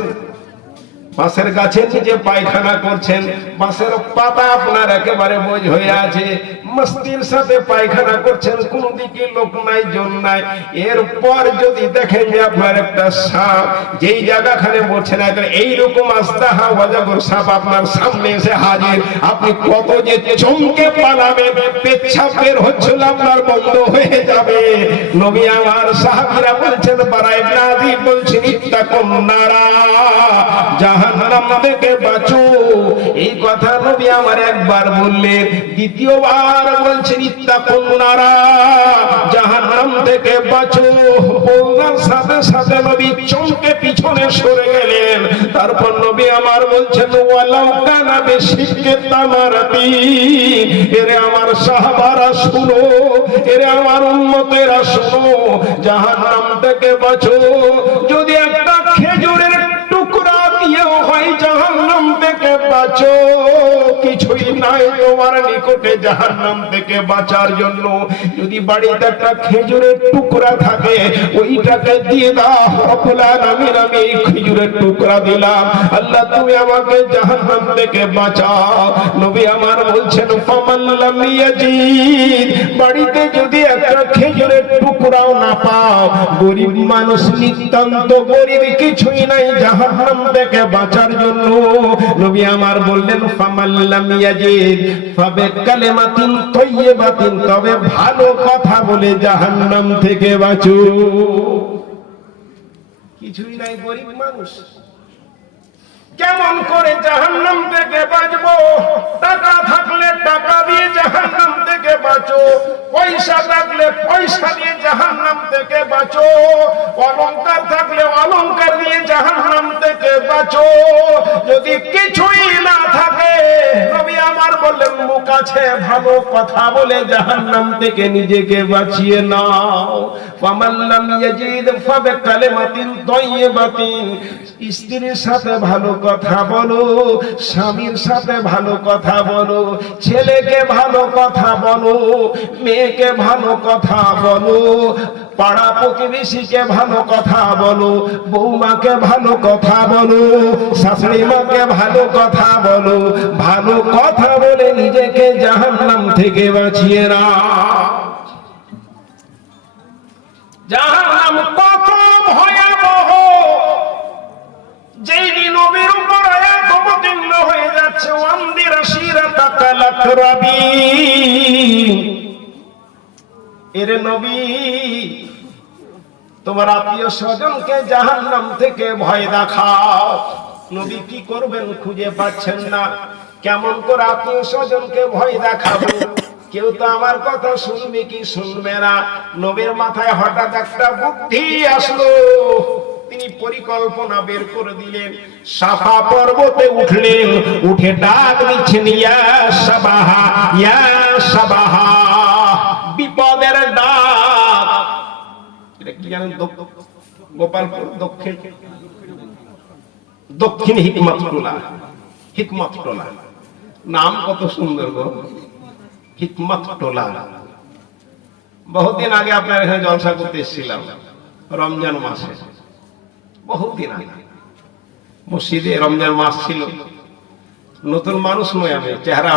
বাঁশের গাছের নিচে পায়খানা করছেন, বাঁশের পাতা আপনার একেবারে বোঝ হয়ে আছে, মস্তির সাথে পায়খানা করছেন, কোন দিকে লোক নাই জন নাই। এরপর যদি দেখেন যে আপনার একটা সাপ যেই জায়গাখানে বলছেন এইরকম আস্তাহা অজগর সাপ আপনার সামনে এসে হাজির, আপনি কত যে চমকে পালাবেন, পেচ্ছাপ বের হচ্ছিল আপনার বন্ধ হয়ে যাবে। নবী আমার সাহাবীরা বলছেন বারায়ে নাযি বলছেন ইত্তাকুন নারা, জাহান্নাম থেকে বাঁচো। এই কথা নবী আমার একবার বললেন, দ্বিতীয়বার বলছেন ইত্তাকুন নারা, জাহান্নাম থেকে বাঁচো। বলার সাথে সাথে নবী চমকে পিছনে সরে গেলেন। তারপর নবী আমার বলছেন ওয়ালাউ কানা বিশিক্কি তামারাতি, এরে আমার সাহাবারা শুনো, এরে আমার উম্মতেরা শুনো, জাহান্নাম থেকে বাঁচো। যদি একটা খেজুরের টুকরা দিয়েও হয় জাহান্নাম থেকে বাঁচো, কিছুই নাই তোমার নিকটে জাহান্নাম থেকে বাঁচার জন্য। যদি বাড়িতে একটা খেজুরের টুকরা থাকে ওইটাকে দিয়ে দাও, রব্বুল আলামিন আমি এই খেজুরের টুকরা দিলাম, আল্লাহ তুমি আমাকে জাহান্নাম থেকে বাঁচাও। নবী আমার বলছেন ফামান লাম ইয়াজিদ, বাড়িতে যদি একটা খেজুরের টুকরাও না পাও, গরিব মানুষ নিতান্ত গরিব, কিছুই নাই জাহান্নাম থেকে বাঁচার জন্য, নবী আমার বললেন ফামান লাম ইয়াজিদ ফাবিকালিমাতিন তাইয়্যিবাতিন, তবে ভালো কথা বলে জাহান্নাম থেকে বাঁচো। কিছুই নাই গরিব মানুষ, কেমন করে জাহান্নাম থেকে বাঁচবো? টাকা থাকলে টাকা দিয়ে জাহান্নাম থেকে বাঁচো, পয়সা থাকলে পয়সা দিয়ে জাহান্নাম থেকে বাঁচো, অলংকার থাকলে অলংকার দিয়ে জাহান্নাম থেকে বাঁচো। যদি কিছুই না থাকে নবী আমার বললেন মুখ আছে ভালো কথা বলে জাহান্নাম থেকে নিজেকে বাঁচিয়ে নাও। ফামান লাম ইয়াজিদ ফাবিকালিমাতিন তাইয়্যিবাতিন, স্ত্রীর সাথে ভালো কথা বলো, স্বামীর সাথে ভালো কথা বলো, ছেলেকে ভালো কথা বলো, মেয়েকে ভালো কথা বলো, পাড়া প্রতিবেশীকে ভালো কথা বলো, বৌমাকে ভালো কথা বলো, শাশুড়ি মাকে ভালো কথা বলো। ভালো কথা বলে নিজেকে জাহান্নাম থেকে বাঁচিয়ে নাও। জাহান্নাম কত ভয়াবহ, যেই দিন নবীর উপর আয়াত অবতীর্ণ হয়ে যাচ্ছে ওয়ান্দির শিরাতাকাল আকরাবিন, এরে নবী তোমার আত্মীয় স্বজনকে জাহান্নাম থেকে ভয় দেখাও। নবী কি করবেন খুঁজে পাচ্ছেন না, কেমন করে আত্মীয় স্বজনকে ভয় দেখাবো? কেউ তো আমার কথা শুনবে কি শুনবে না। নবীর মাথায় হঠাৎ একটা বুদ্ধি আসলো, তিনি পরিকল্পনা বের করে দিলেন। সাফা পর্বতে উঠলেন, উঠে ডাক দিচ্ছেন ইয়া সাবাহা, ইয়া সাবাহা, বিপদের ডাক। এটা কি জানেন? গোপালপুর দক্ষিণ দক্ষিণ হিকমত টোলা, হিকমত টোলা নাম কত সুন্দর গো, হিকমত টোলা। বহুদিন আগে আপনার এখানে জলসা করতে এসেছিলাম, রমজান মাসে, বহুদিন আগে মসজিদে রমজান মাস ছিল। নতুন মানুষ নয় আমি, চেহারা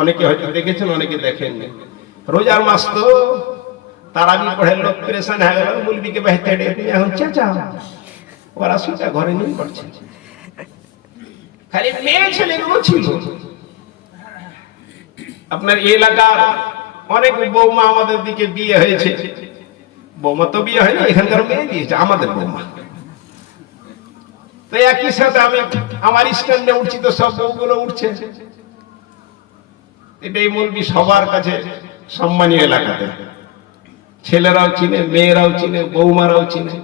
অনেকে হয়তো দেখেছেন অনেকে দেখেননি। রোজার মাস তো তারাবি পড়ে লোক পরেশান হয়ে গেল, মুলবিকে বাহিতে এখন চেঁচা ওরা সোজা ঘরে নিয়ে পড়ছে। খালি মেয়ে ছেলেগুলো ছিল। আপনার এলাকার অনেক বৌমা আমাদের দিকে বিয়ে হয়েছে, বৌমা তো বিয়ে হয়নি, এখানকার মেয়ে দিয়েছে আমাদের বৌমা। তো একই সাথে আমি আমার স্ট্যান্ডে উঠছি, তো সব বউগুলো উঠছে। এটাই মুলবি সবার কাছে সম্মানীয় এলাকাতে, ছেলেরাও চিনে, মেয়েরাও চিনে, বৌমারাও চিনে।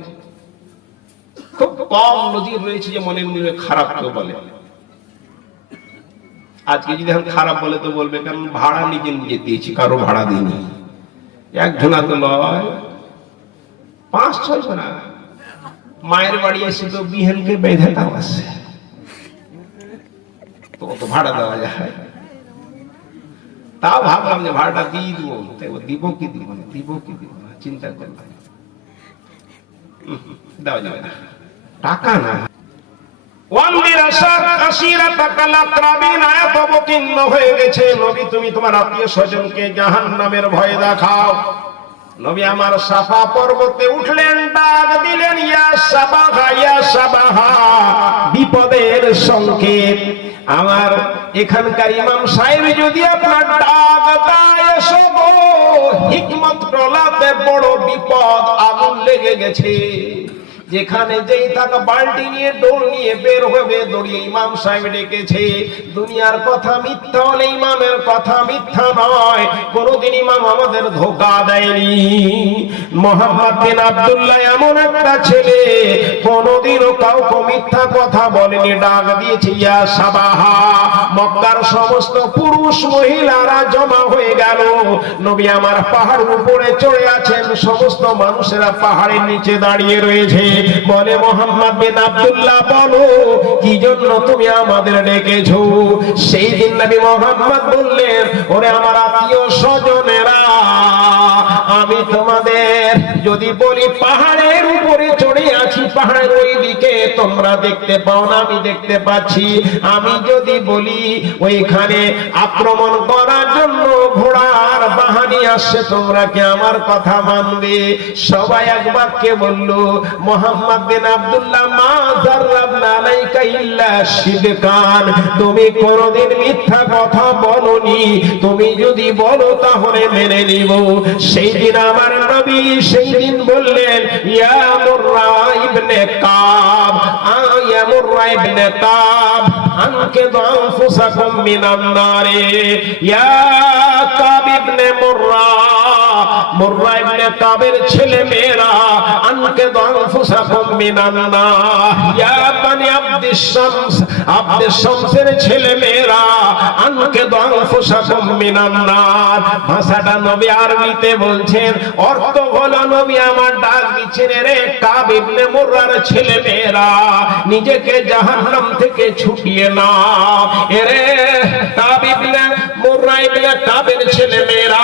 খুব কম নজির রয়েছে যে মনে মনে খারাপ কেউ বলে। আজকে যদি এখন খারাপ বলে তো বলবে কারণ ভাড়া নিজে নিজে দিয়েছি, কারো ভাড়া দিইনি। একজনা তো লয়, 5-6 জনা। মায়ের বাড়ি এসে তো বিহেনকে বেঁধে দাও আছে, তো ভাড়া দেওয়া যায়। তাও ভাবলাম যে ভাড়াটা দিয়ে দিব, দিব কি দিব না, দিব কি দিব না চিন্তা করলাম, দেওয়া যাবে না, টাকা না। ওয়ান্দির আশিরাতাকাল আকরাবিন আয়াত অবতীর্ণ হয়ে গেছে। নবী তুমি তোমার আত্মীয় স্বজনকে জাহান্নামের ভয় দেখাও। নবী আমার সাফা পর্বতে উঠলেন, ডাক দিলেন, ইয়া সাবাহা ইয়া সাবাহা, বিপদের সংকেত। আমার এখানকার ইমাম সাহেব যদি আপনার ডাক দেয়, এসো গো, হিকমত টলাতে বড় বিপদ, আগুন লেগে গেছে। যেখানে যেই থাকা বালতি নিয়ে ডোল নিয়ে বের হবে দৌড়িয়ে ইমাম সাহেব ডেকেছে। দুনিয়ার কথা মিথ্যা হলে ইমামের কথা মিথ্যা নয়, কোনদিন ইমাম আমাদের ধোঁকা দেয়নি। মোহাম্মদ বিন আব্দুল্লাহ এমন একটা ছেলে, কোনদিনও কাউকে মিথ্যা কথা বলেনি, ডাক দিয়েছে ইয়া সাবাহা। মক্কার সমস্ত পুরুষ মহিলারা জমা হয়ে গেল। নবী আমার পাহাড়ের উপরে চড়ে আছেন, সমস্ত মানুষেরা পাহাড়ের নিচে দাঁড়িয়ে রয়েছে। বলে, মোহাম্মদ বিন আব্দুল্লাহ বলো, কি জন্য তুমি আমাদের ডেকেছো? সেই দিন নবী মোহাম্মদ বললেন, ওরে আমার আত্মীয় স্বজনেরা, আমি তোমাদের যদি বলি পাহাড়ের উপরে চড়ে আছি, পাহাড়ের ওই দিকে তোমরা দেখতে পাও না, আমি দেখতে পাচ্ছি। আমি যদি বলি ওইখানে আক্রমণ করার জন্য ঘোড়ার বাহিনী আসছে, তোমরা কি আমার কথা মানবে? সবাই এক বাক্যে বলল, মোহাম্মদ বিন আব্দুল্লাহ, মা জাররাবনা আলাইকা ইল্লা সিদকান, তুমি কোনদিন মিথ্যা কথা বলনি, তুমি যদি বলো তাহলে মেনে নিব। সেই দিন আমার নবী সেই দিন বললেন, ইয়া মুররা ইবনে কাব, ইয়া মুররা ইবনে কাব, আনকিদু আনফুসাকুম মিনান নারে, ইয়া কাব ইবনে মুররা, মুররা ইবনে কাবের ছেলে মেয়েরা, আনকিদু আনফুসাকুম মিনান নার, ইয়া বানি আব্দিস শামস, আব্দিস শামসের ছেলে মেয়েরা, আনকিদু আনফুসাকুম মিনান নার। ভাষাটা নবী আরবিতে বলছেন, অর্থ হলো নবী আমার ডাক দিচ্ছেন, রে কাব ইবনে মুররার ছেলে মেয়েরা, নিজেকে জাহান্নাম থেকে ছুটিয়ে নাও। এরে কাব ইবনে মুররা ইবনে কাবের ছেলে মেয়েরা,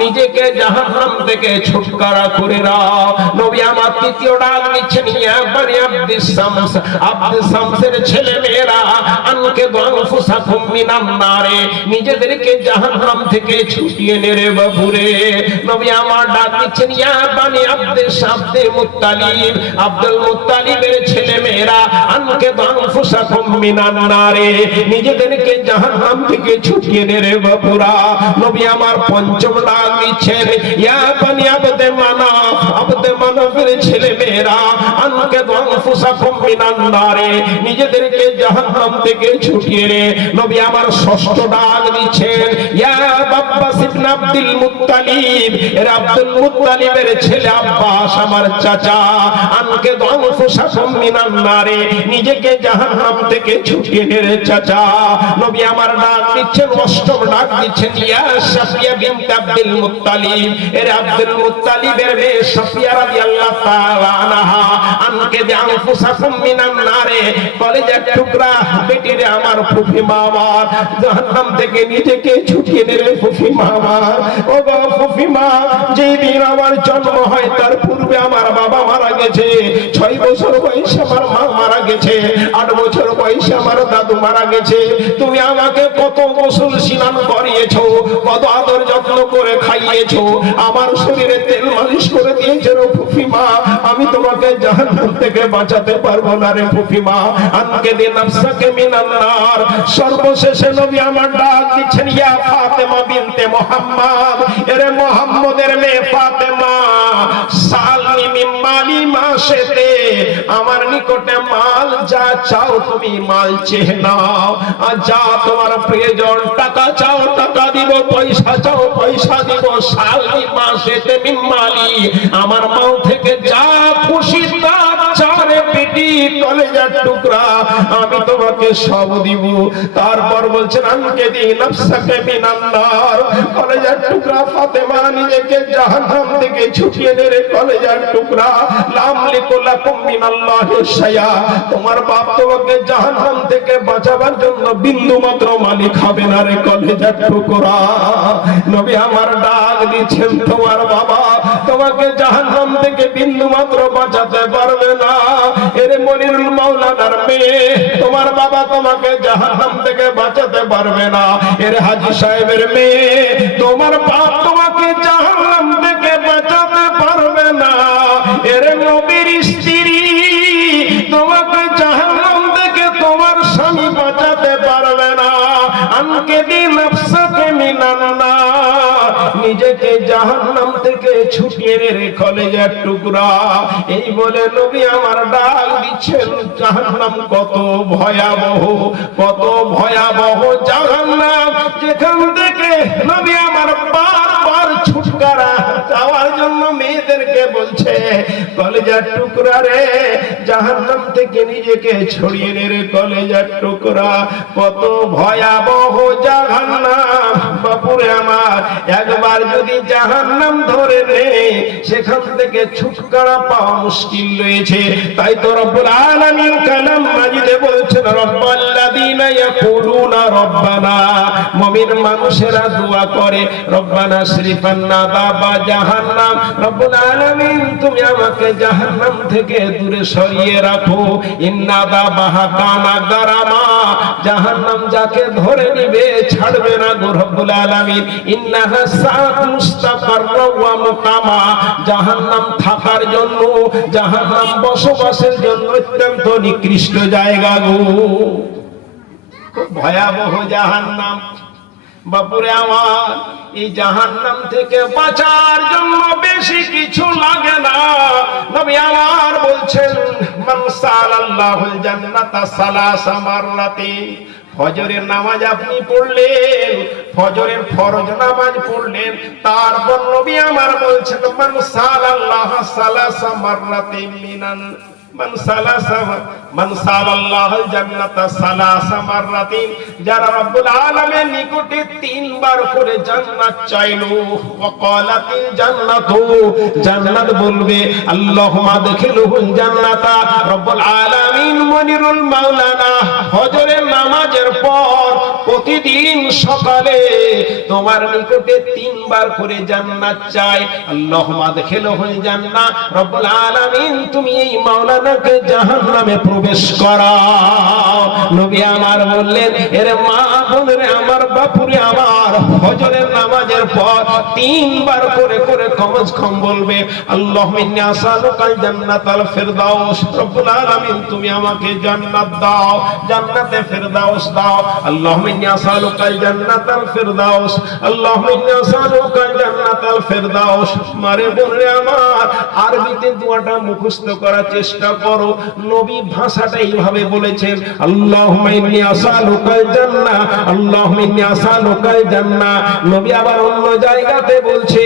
নিজেকে জাহান্নাম থেকে ছুটকারা করে নাও। নবী আমার তৃতীয় ডাক দিচ্ছেন, ইয়া বানি আব্দিস শামস, আব্দিস শামসের ছেলে মেয়েরা, আনকিদু আনফুসাকুম মিনান নারে, নিজেদেরকে জাহান্নাম থেকে ছুটিয়ে নে রে বাবুরে। নবী আমার ডাক দিচ্ছেন, ইয়া বানি আব্দিস আব্দুল মুত্তালিব, আব্দুল মুত্তালিবের ছেলে মেয়েরা, আনকিদু আনফুসাকুম মিনান নারে, নিজেদেরকে জাহান্নাম থেকে ছুটিয়ে নে রে বাবুরা। নবী আমার পঞ্চম ডাক দিচ্ছেন, ইয়া বানি আব্দে মানাফ, আব্দে মানাফের ছেলে মেয়েরা, আনকিদু আনফুসাকুম মিনান নারে, নিজেদেরকে জাহান্নাম থেকে ছুটিয়ে নে। নবী আমার ষষ্ঠ ডাক দিচ্ছেন, ইয়া আব্বাস ইবনে আব্দুল মুত্তালিব, এর আব্দুল মুত্তালিবের ছেলে আব্বাস আমার চাচা, আনকিদু আনফুসাকুম মিনান নারে, নিজেকে জাহান্নাম থেকে ছুটিয়ে নে রে চাচা। নবী আমার ডাক দিচ্ছেন, অষ্টম ডাক দিচ্ছেন, ইয়া সাফিয়া বিনত আব্দুল মুত্তালিব, এর আব্দুল মুত্তালিবের মেয়ে সাফিয়া রাদিয়াল্লাহু তাআলা আনহা, আনকিদু আনফুসাকুম মিনান নারে, কলেজের টুকরা বেটিরে আমার ফুফি মা, আমার জাহান্নাম থেকে নিজেকে ছুটিয়ে নে রে ফুফি মা। ও গো ফুফি মা, যেই দিন আমার জন্ম হয় তার পূর্বে আমার বাবা মারা গেছে, 6 বছর বয়সে আমার মা মারা গেছে, 8 বছর বয়সে আমার দাদু মারা গেছে। তুমি আমাকে কত গোসল স্নান করিয়েছো, কত আদর যত্ন করে খাইয়েছো, আমার শরীরে তেল মালিশ করে দিয়েছো রে ফুফি মা, আমি তোমাকে জাহান্নাম থেকে বাঁচাতে পারবো না রে ফুফি মা। আনকিদু নাফসাকা মিনান নার। সর্বশেষে নবী আমার ডাক দিচ্ছেন, ইয়া ফাতেমা বিনতে মুহাম্মদ, এরে মুহাম্মদের মেয়ে ফাতেমা, সালনি মিন মালি মা শেতে, আমার নিকটে মাল যা চাও তুমি মাল চেয়ে নাও, আর যা তোমার প্রয়োজন, টাকা চাও টাকা দিব, পয়সা চাও পয়সা দিব, সালনি মা শেতে মিন মালি, আমার মাল থেকে যা খুশি তা চারে পেটি কলেজার টুকরা আমি তোমাকে সব দিব। তারপর বলছেন, আনকিদু নাফসাকা মিনান নার, কলেজার টুকরা ফাতেমা, নিজেকে জাহান্নাম থেকে ছুটিয়ে নে রে কলেজার টুকরা। লামলিকু লাকুম মিনাল্লাহি শাইআ, তোমার বাপ তোমাকে জাহান্নাম থেকে বাঁচাবার জন্য বিন্দু মাত্র মালিক হবে না রে কলেজার টুকরা। নবী আমার ডাক দিচ্ছেন, তোমার বাবা তোমাকে জাহান্নাম থেকে বিন্দু মাত্র বাঁচাতে পারবে না। এরে মনিরুল মাওলানার মেয়ে, তোমার তোমার বাবা তোমাকে জাহান্নাম থেকে বাঁচাতে পারবে না। এর হাজী সাহেবের মেয়ে, তোমার বাপ তোমাকে জাহান্নাম থেকে বাঁচাতে পারবে না। এর নবীর স্ত্রী, তোমাকে জাহান্নাম থেকে তোমার স্বামী বাঁচাতে পারবে না। আনকে দিন নফসাকে মিনান নার, নিজেকে জাহান্নাম থেকে ছুটিয়ে রে কলেজার টুকরা। এই বলে নবী আমার ডাক দিচ্ছেন জাহান্নাম কত ভয়াবহ, কত ভয়াবহ জাহান্নাম, যেখান থেকে নবী আমার বারবার ছুটকারা যাওয়ার জন্য মেয়েদেরকে বলছে, কলেজার টুকরা রে, জাহান্নাম থেকে নিজেকে ছড়িয়ে নে রে কলেজার টুকরা। কত ভয়াবহ জাহান্নাম বাপুরে আমার, একবার যদি জাহান্নাম ধরে নে, সেখান থেকে ছুটকারা পাওয়া মুশকিল রয়েছে। তাই তো রব্বুল আলামিন কালাম মাজিদে বলছেন, রব্বাল্লাযীনা ইয়াকুলুনা রব্বানা, মুমিন মানুষেরা দোয়া করে, রব্বানা শরীফান্না আযাবা জাহান্নাম, রব্বুল আলামিন তুমি আমাকে জাহান্নাম থেকে দূরে সরিয়ে রাখো। ইন্না আযাবাহা কানা গারামা, জাহান্নাম যাকে ধরে নিবে ছাড়বে না গো রব্বুল আলামিন। ইন্নাহা সাআত মুস্তাকাররা ওয়া মুকামা, জাহান্নাম থাকার জন্য, জাহান্নাম বসবাসের জন্য অত্যন্ত নিকৃষ্ট জায়গা গো। খুব ভয়াবহ জাহান্নাম বাপুরে আমার। এই জাহান্নাম থেকে বাঁচার জন্য বেশি কিছু লাগে না। নবী আমার বলছেন, মান সালাল্লাহুল জান্নাতা সালাসা মাররাতিন, ফজরের নামাজ আপনি পড়লেন, ফজরের ফরজ নামাজ পড়লেন, তারপর নবী আমার বলছেন, মান সালাল্লাহ সালাসা মাররাতিন মিনান মান সালাল্লাহুল জান্নাতা সালাসা মাররাতিন, যারা রব্বুল আলামিনের নিকটে তিনবার করে জান্নাত চাইলো, ওয়া ক্বালাতিল জান্নাতু, জান্নাত বলবে, আল্লাহুম্মা আদখিলহুল জান্নাতা, রব্বুল আলামিন মনিরুল মাওলানা ফজরের নামাজের পর প্রতিদিন সকালে তোমার নিকটে তিনবার করে জান্নাত চাই, আল্লাহুম্মা আদখিলহুল জান্নাহ, রব্বুল আলামিন তুমি এই মাওলানাকে জাহান্নামে প্রবেশ করাও। নবী আমার বললেন, এর মা বোনেরে আমার, বাপুরে আমার, ফজরের নামাজের পর তিনবার করে করে কমজ কম বলবে, আল্লাহুম্মা ইন্নী আসআলুকাল জান্নাতাল ফিরদাউস, রব্বুল আলামিন তুমি আমাকে জান্নাত দাও, জান্নাতে ফিরদাউস দাও। আল্লাহুম্মা ইন্নী আসআলুকাল জান্নাতাল ফিরদাউস, আল্লাহুম্মা ইন্নী আসআলুকাল জান্নাতাল ফিরদাউস। মারে বোনেরে আমার, আরবিতে দোয়াটা মুখস্থ করার চেষ্টা করো। নবী ভাষাটা এইভাবে বলেছেন, আল্লাহুম্মা ইন্নী আসআলুকাল জান্নাহ, আল্লাহুম্মা ইন্নী আসআলুকাল জান্নাহ। নবী আবার অন্য জায়গাতে বলছে,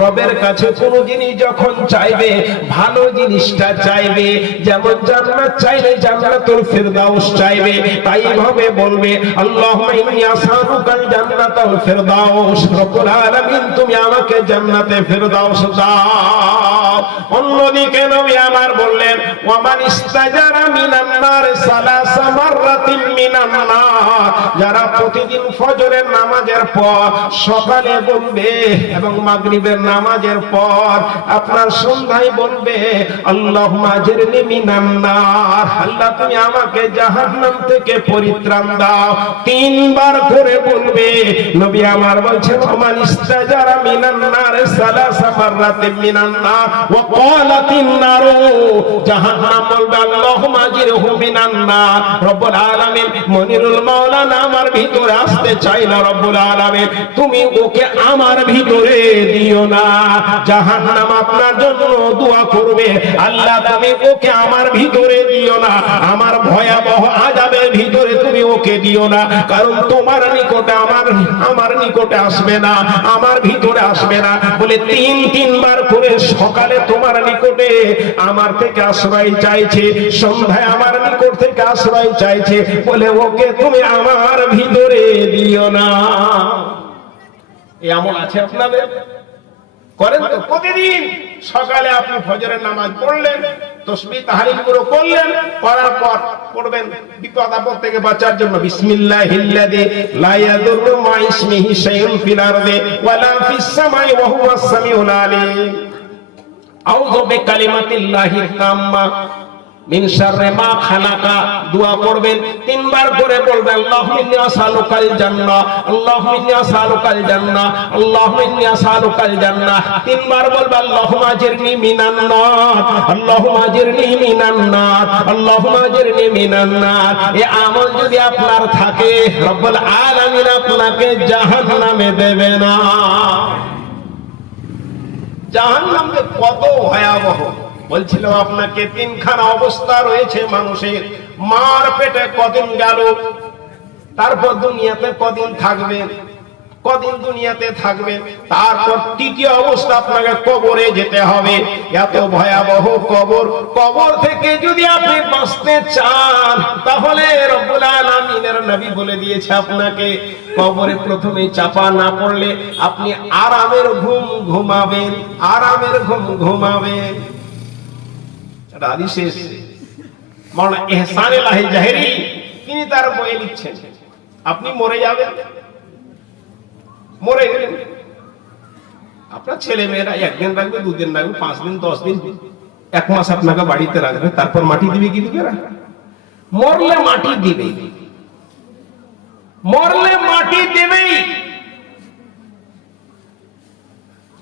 রবের কাছে কোনো জিনিস যখন চাইবে, ভালো জিনিসটা চাইবে, যেমন জান্নাত চাইলে জান্নাতুল ফিরদাউস চাইবে, তাই ভাবে বলবে, আল্লাহুম্মা ইন্নী আসআলুকাল জান্নাতাল ফিরদাউস, রব্বুল আলামিন তুমি আমাকে জান্নাতে ফিরদাউস দাও। অন্যদিকে নবী আমার বললেন, ওয়ামান ইস্তাজারা মিনান নার সালাসা মাররাতিন মিনান নার, যারা প্রতিদিন ফজরের নামাজের পর সকালে বলবে এবং মাগরিবের নামাজের পর আপনার সন্ধ্যায় বলবে, আল্লাহুম্মা আজরিনি মিনান নার, আল্লাহ তুমি আমাকে জাহান্নাম থেকে পরিত্রাণ দাও, তিনবার করে বলবে। নবী আমার বলছেন, ওয়ামান ইস্তাজারা মিনান নার সালাসা মাররাতিন মিনান নার ওয়া ক্বালাতিন নারু, জাহান্নাম বলবে, আল্লাহুম্মা আজরিহু মিনান নার, রব্বুল আলামিন মনিরুল মাওলানা আমার ভিতরে আসতে চাই না, রব্বুল আলামিন তুমি ওকে আমার ভিতরে দিও না। জাহান্নাম আপনার জন্য দোয়া করবে, আল্লাহ তুমি ওকে আমার ভিতরে দিও না, আমার ভয়াবহ আযাবের ভিতরে তুমি ওকে দিও না, কারণ তোমার নিকটে আমার নিকটে আসবে না, আমার ভিতরে আসবে না বলে তিনবার করে সকালে তোমার নিকটে আমার থেকে আশ্রয় চাইছে, সন্ধ্যায় আমার নিকট থেকে আশ্রয় চাইছে, বলে ওকে তুমি আমার ভিতরে দিও না। এই আমল আছে আপনাদের? করেন তো? প্রতিদিন সকালে আপনি ফজরের নামাজ পড়লেন, তাসবিহ তাহলিল গুলো করলেন, করার পর পড়বেন বিপদ আপদ থেকে বাঁচার জন্য, বিসমিল্লাহিল্লাযী লা ইয়াদুররু মা ইসমিহি শাইউন ফিল আরদি ওয়ালা ফিস সামাই ওয়া হুয়াস সামিউল আলীম, আউযু বিকালিমাতিল্লাহিত তাম্মা মিন শাররি মা খালাকা দোয়া পড়বেন, তিনবার করে বলবেন আল্লাহুম্মা ইন্নী আসআলুকাল জান্নাহ, আল্লাহুম্মা ইন্নী আসআলুকাল জান্নাহ, আল্লাহুম্মা ইন্নী আসআলুকাল জান্নাহ। তিনবার বলবেন আল্লাহুম্মা আজিরনি মিনান নার, আল্লাহুম্মা আজিরনি মিনান নার, আল্লাহুম্মা আজিরনি মিনান নার। এই আমল যদি আপনার থাকে, রব্বুল আলামিন আপনাকে জাহান্নামে দেবে না। জাহান্নাম যে কত ভয়াবহ বলছিলাম আপনাকে, তিনখানা অবস্থা রয়েছে মানুষের। মার পেটে কদিন গেল, তারপর দুনিয়াতে কদিন থাকবেন, কদিন দুনিয়াতে থাকবেন, তারপর তৃতীয় অবস্থা আপনাকে কবরে যেতে হবে। এত ভয়াবহ কবর। কবর থেকে যদি আপনি বাঁচতে চান, তাহলে রব্বুল আলামিনের নবী বলে দিয়েছে আপনাকে কবরে প্রথমে চাপা না পড়লে আপনি আরামের ঘুম ঘুমাবেন, আরামের ঘুম ঘুমাবেন। হাদিসে এসেছে, মাওলানা ইহসান এলাহি জাহেরি তিনি তার বইয়ে লিখছেন, আপনি মরে যাবেন, মরে গেলেন, আপনার ছেলে মেয়েরা একদিন রাখবে, দুদিন রাখবে, 5 দিন, 10 দিন, 1 মাস আপনাকে বাড়িতে রাখবে, তারপর মাটি দিবে কি দিবে না? মরলে মাটি দিবে, মরলে মাটি দিবেই।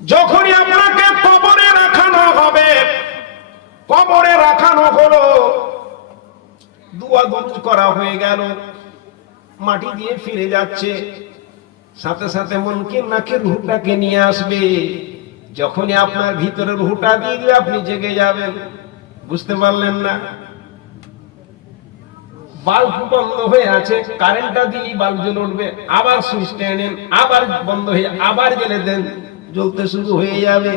যখনই আপনাকে কবরে রাখানো হবে, কবরে রাখানো হলো, দোয়া দরুদ করা হয়ে গেল, মাটি দিয়ে ফিরে যাচ্ছে, সাথে সাথে মনকে নাকে রুহটাকে নিয়ে আসবে। যখনই আপনার ভিতরে রুহটা দিয়ে দিবে, আপনি জেগে যাবেন। বুঝতে পারলেন না? বাল্ব বন্ধ হয়ে আছে, কারেন্টটা দিয়ে বাল্ব জ্বলে উঠবে, আবার সুইচ টেনে আবার বন্ধ হয়ে আবার জ্বেলে দেন, জ্বলতে শুরু হয়ে যাবে।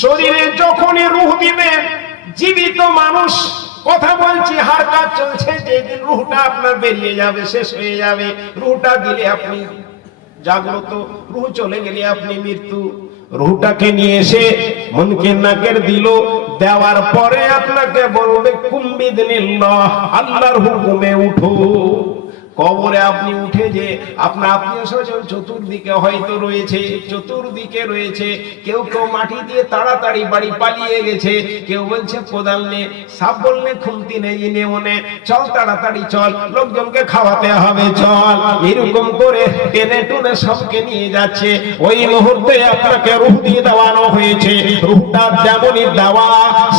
শরীরে যখনই রুহ দিবে, জীবিত মানুষ কথা বলছি, হার কাজ চলছে, যেদিন রুহটা আপনার বেরিয়ে যাবে, শেষ হয়ে যাবে, রুহটা দিলে আপনি জাগ্রত, রুহ চলে গেলে আপনি মৃত্যু। রুহটাকে নিয়ে এসে মনকে নাকের দিল, দেওয়ার পরে আপনাকে বলবে কুম্বিদিনিল্লাহ, আল্লাহর হুকুমে উঠো। কবরে আপনি উঠে যে আপনার আত্মীয় স্বজন চতুর্দিকে হয়তো রয়েছে, চতুর্দিকে রয়েছে, কেউ কেউ মাটি দিয়ে তাড়াতাড়ি বাড়ি পালিয়ে গেছে, কেউ বলছে কোদাল নে, সাপ বললে খুন্তি নেই, নে মনে চল তাড়াতাড়ি চল, লোকজনকে খাওয়াতে হবে চল, এরকম করে টেনে টুনে সবকে নিয়ে যাচ্ছে। ওই মুহূর্তে আপনাকে রূহ দিয়ে দেওয়ানো হয়েছে, রূহটা যেমনই দেওয়া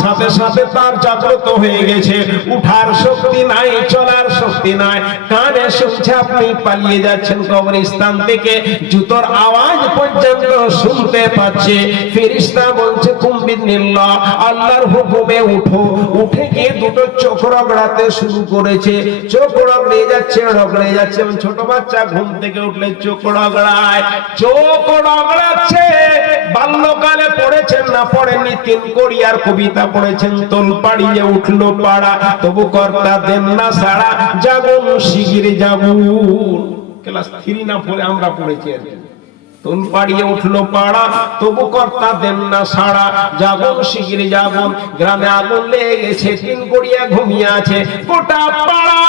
সাথে সাথে তার জাগ্রত হয়ে গেছে, উঠার শক্তি নাই, চলার শক্তি নাই, কানে শুনছে আপনি পালিয়ে যাচ্ছেন কবরস্থান থেকে, জুতোর আওয়াজ পর্যন্ত শুনতে পাচ্ছে। ফেরেশতা বলছে কুম্বিদিনিল্লাহ, আল্লাহর হুকুমে উঠো। উঠে গিয়ে দুটো চোখ রগড়াতে শুরু করেছে, চোখ রগড়ে যাচ্ছে, রগড়ে যাচ্ছে। ছোট বাচ্চা ঘুম থেকে উঠলে চোখ রগড়ায়, চোখ রগড়াচ্ছে। বাল্যকালে পড়েছেন না পড়েননি, 3 কোরিয়ার কবিতা পড়েছেন, তোল পাড়িয়ে উঠলো পাড়া, তবু কর্তা দেন না সাড়া, জাগুন শিগির জাগুন। ক্লাস 3 না 4 আমরা পড়েছি আর কি। তোল পাড়িয়ে উঠলো পাড়া, তবু কর্তা দেন না সাড়া, জাগুন শিগির জাগুন। গ্রামে আগুন লেগে গেছে, 3 কোরিয়া ঘুমিয়ে আছে, গোটা পাড়া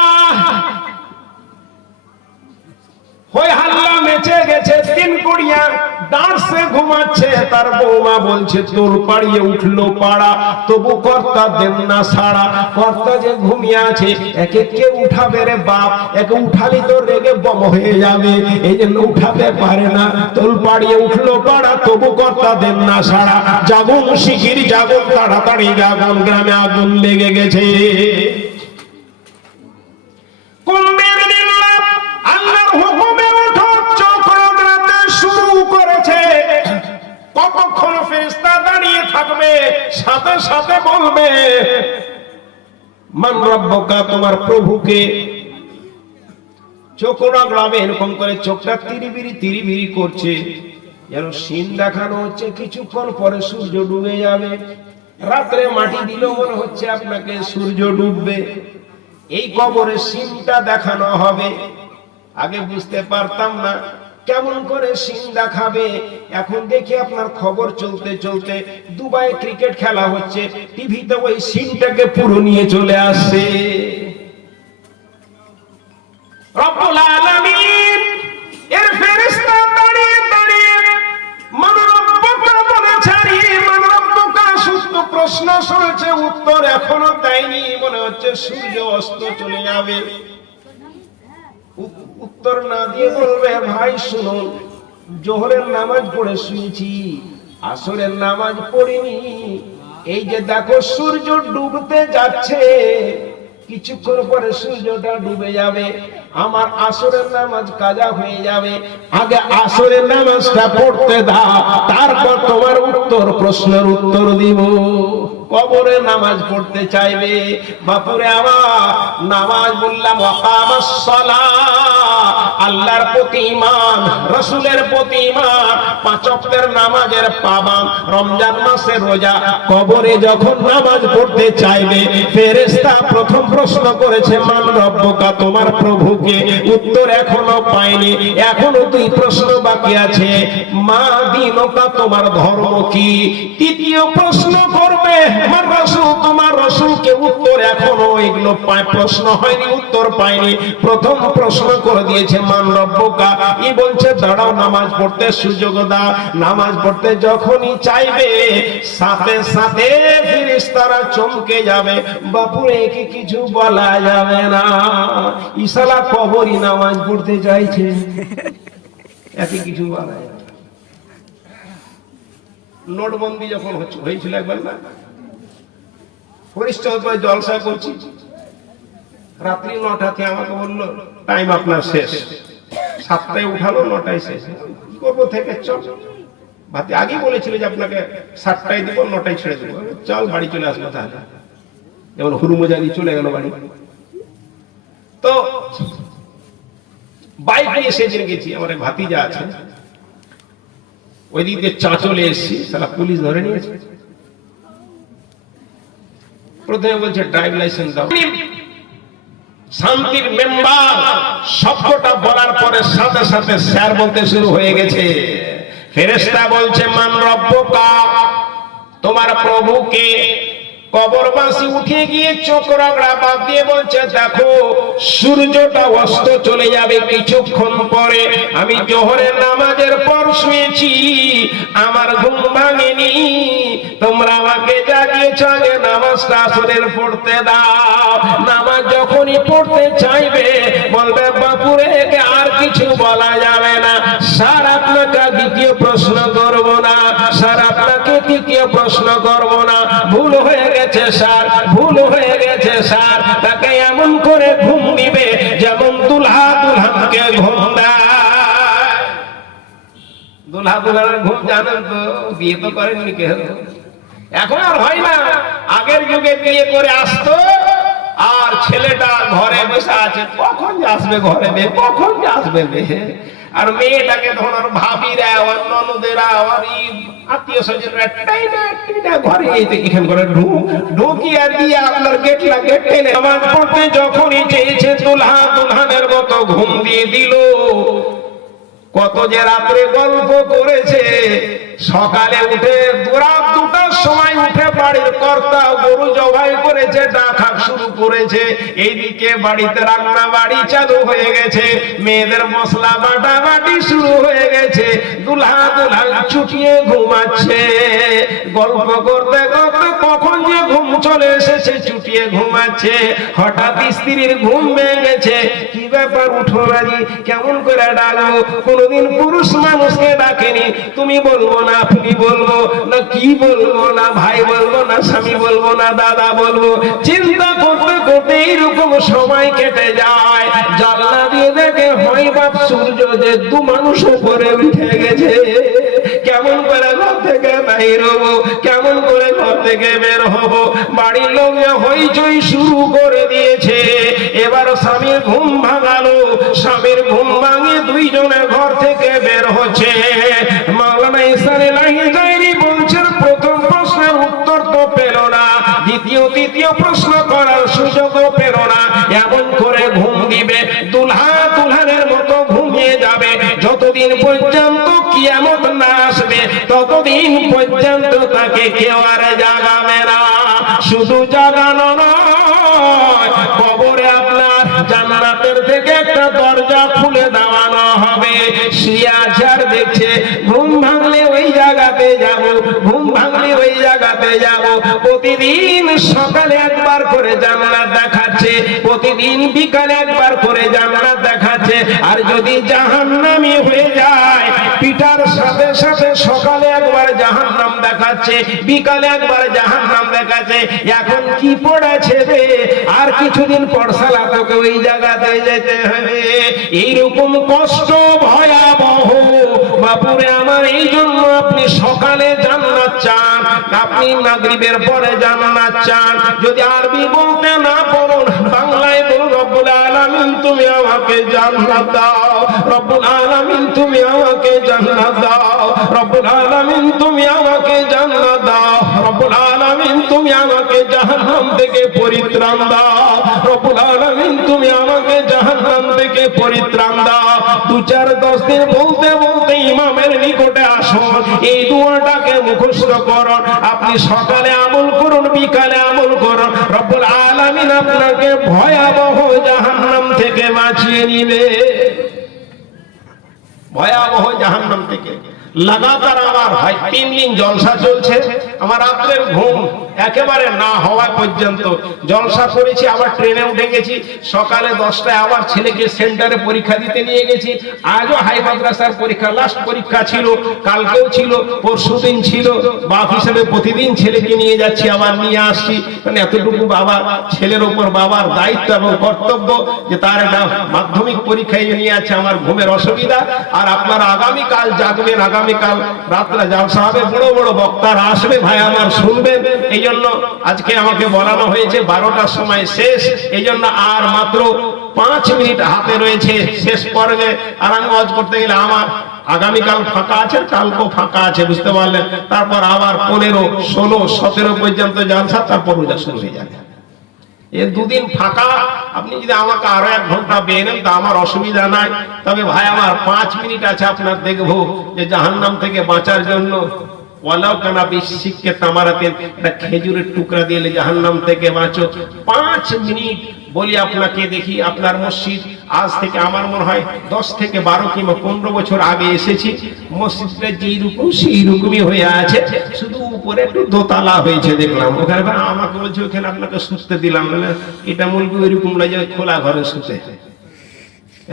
হয়ে হাল্লা মেচে গেছে। 3 কোরিয়া দাঁড়ছে ঘুমাচ্ছে, তার বৌমা বলছে তোর পাড়িয়ে উঠলো পাড়া, তবু কর্তা দেন না সাড়া। কর্তা যে ঘুমিয়ে আছে, একে কে উঠাবে রে বাপ, একে উঠালি তো রেগে বম হয়ে যাবে, এই জন্য উঠাতে পারে না। তোর পাড়িয়ে উঠলো পাড়া, তবু কর্তা দেন না সাড়া, জাগুন শিগির জাগুন, তাড়াতাড়ি জাগুন, গ্রামে আগুন লেগে গেছে। আল্লাহর হুকুমে উঠো, চোখ রগড়াতে শুরু করেছে। কতক্ষণ ফেরেশতা দাঁড়িয়ে থাকবে, সাথে সাথে বলবে মান রব্বুকা, তোমার প্রভুকে। চোখ রগড়াবে, এরকম করে চোখটা তিরিবিরি তিরিবিরি করছে, যেন সিন দেখানো হচ্ছে কিছুক্ষণ পরে সূর্য ডুবে যাবে। রাত্রে মাটি দিল, মনে হচ্ছে আপনাকে সূর্য ডুববে। এই কবরে সিনটা দেখানো হবে। আগে বুঝতে পারতাম না কেমন করে সিন দেখাবে, এখন দেখি আপনার খবর চলতে চলতে দুবাই ক্রিকেট খেলা হচ্ছে, টিভিতে ওই সিনটাকে পুরো নিয়ে চলে আসছে। রব্বুল আলামিন এর ফেরেশতা দাঁড়িয়ে দাঁড়িয়ে মান রব্বুকা বলে ছাড়িয়ে, মান রব্বুকা সুস্থ প্রশ্ন প্রশ্ন শুনেছে, উত্তর এখনো দেয়নি, মনে হচ্ছে সূর্য অস্ত চলে যাবে। উত্তর না দিয়ে বলবে, ভাই শুনুন, জোহরের নামাজ পড়ে শুয়েছি, আসরের নামাজ পড়িনি, এই যে দেখো সূর্য ডুবতে যাচ্ছে, কিছুক্ষণ পরে সূর্যটা ডুবে যাবে, আমার আসরের নামাজ কাজা হয়ে যাবে, আগে আসরের নামাজটা পড়তে দাও, তারপর তোমার উত্তর প্রশ্নের উত্তর দিব। কবরে নামাজ পড়তে চাইবে, বাপুরে আমার নামাজ বললাম ওয়াকামাস সালাহ, আল্লাহর প্রতি ঈমান, রাসূলের প্রতি ঈমান, পাঁচ ওয়াক্তের নামাজের পাবন, রমজান মাসে রোজা, কবরে যখন নামাজ পড়তে চাইবে, ফেরেশতা প্রথম প্রশ্ন করেছে মান রব্বুকা, তোমার প্রভুকে, উত্তর এখনো পায়নি, এখনো দুই প্রশ্ন বাকি আছে, মা দীনুকা, তোমার ধর্ম কি, তৃতীয় প্রশ্ন করবে আমার রাসূল, তোমার রাসূলকে, উত্তর এখনো এগুলো প্রশ্ন হয়নি, উত্তর পায়নি, প্রথম প্রশ্ন করে দিয়েছে মান রব্বুকা, ই বলছে দাঁড়াও নামাজ পড়তে সুযোগ দাও, নামাজ পড়তে যখনই চাইবে সাথে সাথে ফেরেশতারা চমকে যাবে, বাপুরে কি কিছু বলা যাবে না, ইসালা কবরই নামাজ পড়তে চাইছে, এত কিছু বলা যাবে না। নোটবন্দি যখন হয়েছিল একবার না, পরিষ্কার জলসা করছি, রাত্রি 9টাতে আমাকে বললো টাইম আপনার শেষ, 7টায় উঠালো, 9টায় শেষ, কি করবো থেকে চল, ভাতি আগেই বলেছিল যে আপনাকে 7টায় দিব, 9টায় ছেড়ে দেবো, চল বাড়ি চলে আসবো, তাহলে যেমন হুরুমজারি চলে গেল বাড়ি। তো বাইক নিয়ে সেদিন গেছি, আমার ভাতিজা আছে, ওই দিক দিয়ে চাঁচলে এসেছি, সারা পুলিশ ধরে নিয়েছে, প্রথমে বলছে ড্রাইভ লাইসেন্স দাও, শান্তির মেম্বার শব্দটা বলার পরে সাথে সাথে স্যার বলতে শুরু হয়ে গেছে, ফেরেশতা বলছে মান রব্বুকা, তোমার প্রভুকে, কবরবাসী উঠে গিয়ে চোখ রাগড়া বাদ দিয়ে বলছে দেখো সূর্যটা অস্ত চলে যাবে কিছুক্ষণ পরে, আমি জোহরের নামাজের পর শুয়েছি, আমার ঘুম ভাঙেনি, তোমরা আমাকে জাগিয়েছ, আগে নামাজটা আসরের পড়তে দাও, নামাজ যখনই পড়তে চাইবে বলবে বাপুরে আর কিছু বলা যাবে না, স্যার আপনাকে দ্বিতীয় প্রশ্ন করব না, স্যার আপনাকে তৃতীয় প্রশ্ন করব না, ভুল হয়ে গেছে স্যার, ভুল হয়ে গেছে স্যার, তাকে এমন করে ঘুম দিবে যেমন দুলহা দুলহানকে ঘুম দেয়। দুলহা দুলহানের ঘুম জানেন তো, বিয়ে তো করেননি কেউ, এখন আর হয় না, আগের যুগে বিয়ে করে আসতো, আর ছেলেটা ঘরে বসে আছে, কখন আসবে ঘরে মেয়ে, কখন আসবে মেয়ে, আর মেয়েটাকে তখন আর ভাবিরা, আর ননদেরা, আর আত্মীয় স্বজনরা ঘরে এখান করে ঢুকিয়ে দিয়ে আপনার গেট টেনে নামাজ পড়তে যখনই চেয়েছে দুলহা দুলহানের মতো ঘুম দিয়ে দিল। কত যে রাত্রে গল্প করেছে, সকালে উঠে রাত 2টার সময় উঠে বাড়ির কর্তা গরু জবাই করেছে, ডাকা শুরু করেছে, এইদিকে বাড়িতে রান্না বাড়ি চালু হয়ে গেছে, মেয়েদের মশলা বাটা বাটি শুরু হয়ে গেছে, দুলহা দুলহান চুটিয়ে ঘুমাচ্ছে, গল্প করতে করতে কখন যে ঘুম চলে এসেছে, চুটিয়ে ঘুমাচ্ছে, হঠাৎ স্ত্রীর ঘুম ভেঙেছে, কি ব্যাপার উঠো রাজি, কেমন করে ডাকবো, কোনদিন পুরুষ মানুষকে ডাকেনি, তুমি বলবো না আপনি বলবো না, কি বলবো না ভাই বলবো না, স্বামী বলবো না, দাদা বলবো, চিন্তা করতে করতে এইরকম সময় কেটে যায়, জানলা দিয়ে দেখে হয় বাপ সূর্য যে দু মানুষ উপরে উঠে গেছে, কেমন করে ঘর থেকে বাইর হবো, কেমন করে ঘর থেকে বের হবো, বাড়ির লোক হইচই শুরু করে দিয়েছে, এবার স্বামীর ঘুম ভাঙালো, স্বামীর ঘুম ভাঙে দুইজনে ঘর থেকে বের হচ্ছে। মাওলানা ইহসান এলাহী জাইরি বলছেন প্রথম প্রশ্নের উত্তর তো পেল না, তৃতীয় প্রশ্ন করার সুযোগও পেল না, এমন করে ঘুম দিবে দুলহা দুলহানের মতো ঘুমিয়ে যাবে, যতদিন পর্যন্ত কিয়ামত না আসবে ততদিন পর্যন্ত তাকে কেউ আর জাগাবে না। শুধু জাগানো নয়, কবরে আপনার জান্নাতের থেকে একটা দরজা খুলে দেওয়ানো হবে, শিয়াচার দেখছে ঘুম ভাঙলে ওই জায়গাতে যাব, ঘুম ভাঙলে ওই জায়গাতে জান্নাতে যাব। প্রতিদিন সকালে একবার করে জান্নাত দেখাচ্ছে, প্রতিদিন বিকালে একবার করে জান্নাত দেখাচ্ছে। আর যদি জাহান্নামী হয়ে যায়, পিটার সাথে সাথে সকালে একবার জাহান্নাম দেখাচ্ছে, বিকালে একবার জাহান্নাম দেখাচ্ছে। এখন কি পড়েছে রে, আর কিছুদিন পর সালা তোকে ওই জায়গাতে যেতে হবে। এইরকম কষ্ট ভয়াবহ বাপুরে আমার। এই জন্য আপনি সকালে জান্নাত চান, আপনি মাগরিবের পরে জান্নাত চান। যদি আরবি বলতে না পারেন, বাংলায় বলুন, রব্বুল আলামিন তুমি আমাকে জান্নাত দাও, রব্বুল আলামিন তুমি আমাকে জান্নাত দাও, রব্বুল আলামিন তুমি আমাকে জান্নাত দাও, রব্বুল আলামিন তুমি আমাকে জাহান্নাম থেকে পরিত্রাণ দাও, রব্বুল আলামিন তুমি আমাকে জাহান্নাম থেকে পরিত্রাণ দাও। 2-4-10 দিন বলতে বলতে ইমামের নিকটে আসুন, এই দোয়াটাকে মুখস্থ করুন। আপনি সকালে আমল করুন, বিকালে আমল করুন, রব্বুল আলামিন আপনাকে ভয়াবহ জাহান্নাম থেকে বাঁচিয়ে নিবে, ভয়াবহ জাহান্নাম থেকে। লাগাতার আমার ভাই 3 দিন জলসা চলছে, আমার রাত্রের ঘুম একেবারে না হওয়া পর্যন্ত জলসা করেছি। আবার ট্রেনে উঠে গেছি, সকালে 10টায় আবার ছেলেকে সেন্টারে পরীক্ষা দিতে নিয়ে গেছি। আজও হাই মাদ্রাসার পরীক্ষা, লাস্ট পরীক্ষা ছিল, কালকেও ছিল, পরশুদিন ছিল। বাপ হিসেবে প্রতিদিন ছেলেকে নিয়ে যাচ্ছি, আবার নিয়ে আসছি। মানে এতটুকু বাবা, ছেলের উপর বাবার দায়িত্ব এবং কর্তব্য যে তার একটা মাধ্যমিক পরীক্ষায় নিয়ে আছে। আমার ঘুমের অসুবিধা। আর আপনারা আগামীকাল জাগবেন, আগামীকাল রাত্রে জলসা হবে, বড় বড় বক্তারা আসবে, ভাই আমার শুনবেন। এই জন্য আজকে আমাকে বলানো হয়েছে 12টার সময় শেষ, এই জন্য আর মাত্র 5 মিনিট হাতে রয়েছে শেষ পর্বে। আর আমি ওয়াজ করতে গেলে আমার আগামীকাল ফাঁকা আছে, কালকেও ফাঁকা আছে, বুঝতে পারলেন। তারপর আবার 15, 16, 17 পর্যন্ত জলসা, তারপর রোজা শুরু হয়ে যাবে। এই 2 দিন ফাঁকা। আপনি যদি আমাকে আরো 1 ঘন্টা পেয়ে নেন তা আমার অসুবিধা নাই। তবে ভাই আমার 5 মিনিট আছে, আপনার দেখবো যে জাহান্নাম থেকে বাঁচার জন্য ওয়ালাউ কানা বিশিককে তামারাতেন, একটা খেজুরের টুকরা দিয়ে জাহান্নাম থেকে বাঁচো। 5 মিনিট বলি আপনাকে দেখি। আপনার মসজিদ আজ থেকে আমার মনে হয় 10 থেকে 12 কিংবা 15 বছর আগে এসেছি। মসজিদটা যেই রকম সেই রকমই হয়ে আছে, শুধু উপরে একটু দোতলা হয়েছে দেখলাম। ওখানে আমাকে বলছে ওখানে আপনাকে শুতে দিলাম, এটা মুরগি ওই রকম লাগে খোলা ঘরে শুতে,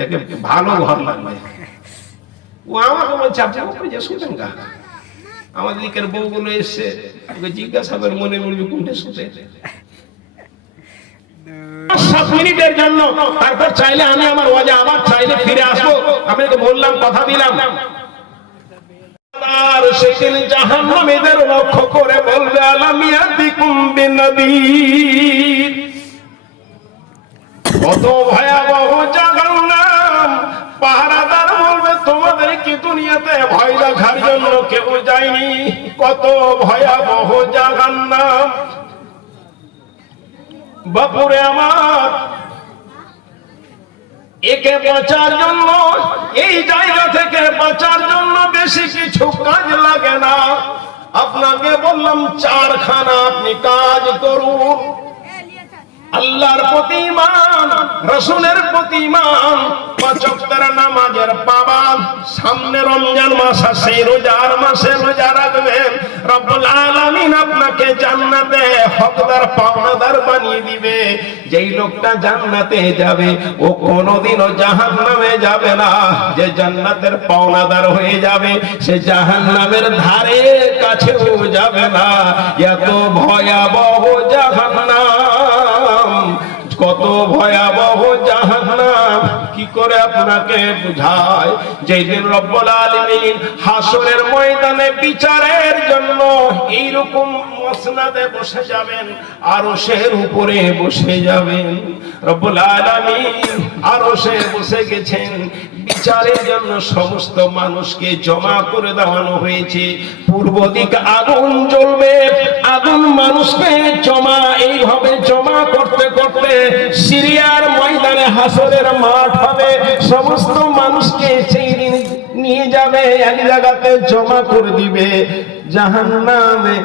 একে ভালো ঘর লাগবে। ও আমাকে বলছে আপনি উপরে যে শুতেন গা। আমাদের দিকের বউগুলো এসছে, ওকে জিজ্ঞাসা করে মনে মুরগি কোনটা শুতে। 7 মিনিটের জন্য, তারপর চাইলে আমি আমার ওয়াজে আবার চাইলে ফিরে আসবো। আপনাকে বললাম, কথা দিলাম। আর সেদিন জাহান্নামীদের লক্ষ্য করে বলবে আলামিয়াতিকুম বিনাদির, কত ভয়াবহ জাহান্নাম। পাহারাদার বলবে তোমাদের কি দুনিয়াতে ভয় দেখার জন্য কেউ যায়নি? কত ভয়াবহ জাহান্নাম বাপুরে আমার। একে বাঁচার জন্য, এই জায়গা থেকে বাঁচার জন্য বেশি কিছু কাজ লাগে না। আপনাকে বললাম 4খানা আপনি কাজ করুন। আল্লাহর প্রতি ঈমান, রাসূলের প্রতি ঈমান, 5 ওয়াক্তের নামাজের পাবন্দ। সামনে রমজান মাস আসে, রোজার মাসে রোজা রাখবেন। রব্বুল আলামিন আপনাকে জান্নাতে হকদার পাওনাদার বানিয়ে দিবে। যেই লোকটা জান্নাতে যাবে ও কোনোদিনও জাহান্নামে যাবে না। যে জান্নাতের পাওনাদার হয়ে যাবে সে জাহান্নামের ধারে কাছেও যাবে না। এত ভয়াবহ জাহান্নাম, কত ভয়াবহ জাহান্নাম কি করে আপনাকে বুঝায়। যেই দিন রব্বুল আলামিন হাসরের ময়দানে বিচারের জন্য এইরকম মসনাদে বসে যাবেন, আরশের উপরে বসে যাবেন। রব্বুল আলামিন আরশে বসে গেছেন, বিচারের জন্য সমস্ত মানুষকে জমা করে দেওয়ানো হয়েছে। পূর্ব দিক আগুন জ্বলবে, আগুন মানুষকে জমা, এইভাবে জমা করতে করতে সিরিয়ার ময়দানে হাসরের মাঠ হবে। সমস্ত মানুষকে সেই দিন নিয়ে যাবে, এক জায়গাতে জমা করে দিবে। জাহান্নামে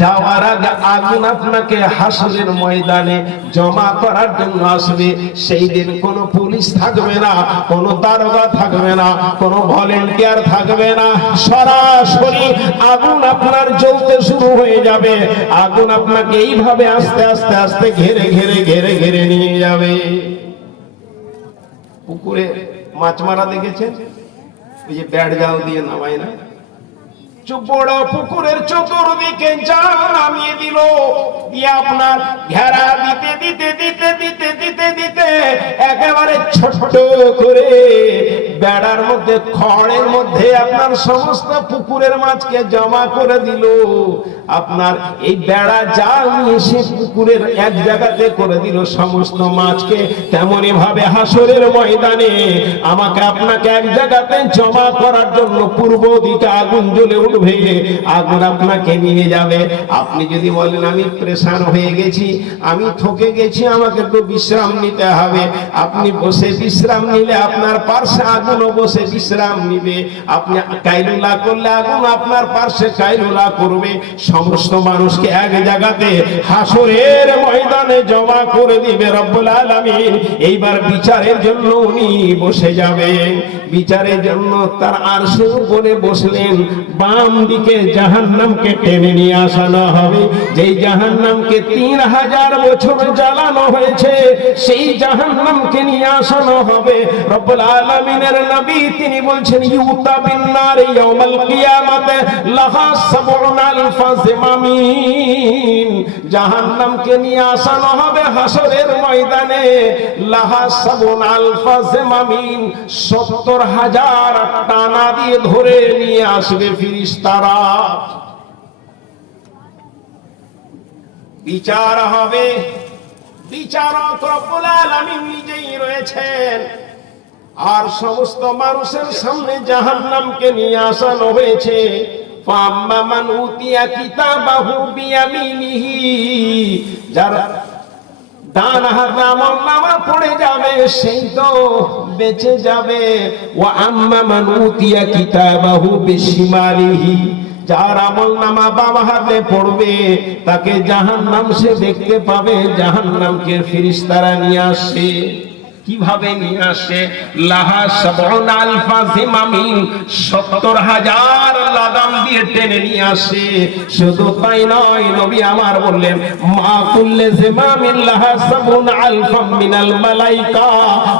যাওয়ার আগে আগুন আপনাকে হাসরের ময়দানে জমা করার জন্য আসবে। সেই দিন কোনো পুলিশ থাকবে না, কোনো দারোগা থাকবে না, কোনো ভলেন্টিয়ার থাকবে না। সরাসরি আগুন আপনার জ্বলতে শুরু হয়ে যাবে। আগুন আপনাকে এইভাবে আস্তে আস্তে আস্তে ঘেরে ঘেরে ঘেরে ঘেরে নিয়ে যাবে। পুকুরে মাছ মারা দেখেছেন? ওই যে ব্যাট জাল দিয়ে নামায় না, বড় পুকুরের চতুর্দিকে জাল নামিয়ে দিল, দিয়ে আপনার ঘেরা দিতে দিতে দিতে দিতে দিতে দিতে একেবারে ছোট করে বেড়ার মধ্যে, খড়ের মধ্যে আপনার সমস্ত পুকুরের মাছকে জমা করে দিল। আপনার এই বেড়া জাল নিয়ে সে পুকুরের এক জায়গাতে করে দিল সমস্ত মাছকে। তেমনি ভাবে হাসরের ময়দানে আমাকে আপনাকে এক জায়গাতে জমা করার জন্য পূর্ব দিকে আগুন জ্বলে উঠবে, আগুন আপনাকে নিয়ে যাবে। আপনি যদি বলেন আমি প্রেসার হয়ে গেছি, আমি থকে গেছি, আমাকে একটু বিশ্রাম নিতে হবে, আপনি বসে বিশ্রাম নিলে আপনার পার্শ্বে আগুনও বসে বিশ্রাম নিবে। আপনি কাইলুলা করলে আগুন আপনার পার্শ্বে কাইলুলা করবে। সমস্ত মানুষকে এক জায়গাতে হাসরের ময়দানে জমা করে দিবে রব্বুল আলামিন। এইবার বিচারের জন্য উনি বসে যাবেন। বিচারের জন্য তার আরশের উপরে বসলেন। বাম দিকে জাহান্নামকে টেনে নিয়ে আসানো হবে। যেই জাহান্নামকে 3000 বছর জ্বালানো হয়েছে, সেই জাহান্নামকে নিয়ে আসানো হবে। রব্বুল আলামিনের নবী তিনি বলছেন, ইউতা বিন নার ইয়াউমাল কিয়ামাতে লাহা 70000 জিমামিন। জাহান্নামকে নিয়ে আসানো হবে হাসরের ময়দানে, লাহা 70000 জিমামিন, 70000 টানা দিয়ে ধরে নিয়ে আসবে ফেরেশতারা। বিচার হবে, বিচারক রব্বুল আলামিন নিজেই রয়েছেন। আর সমস্ত মানুষের সামনে জাহান্নামকে নিয়ে আসানো হয়েছে। ফাম্মা মান উতিয়া কিতাবাহু বিয়ামিনিহি, যার ডান হাতে আমলনামা পড়ে যাবে সেই তো বেঁচে যাবে। ওয়া আম্মা মান উতিয়া কিতাবাহু বিশিমালিহি, যার আমলনামা বাম হাতে পড়বে তাকে জাহান্নাম সে দেখতে পাবে। জাহান্নামকে ফেরেশতারা নিয়ে আসে। কিভাবে নিয়ে আসে? লাহা 70000 জিমামিন, 70000 লাগাম দিয়ে টেনে নিয়ে আসে। শুধু তাই নয়, নবী আমার বললেন, মা কুল্লে জিমামিন লাহা 70000 মিনাল মালাইকা,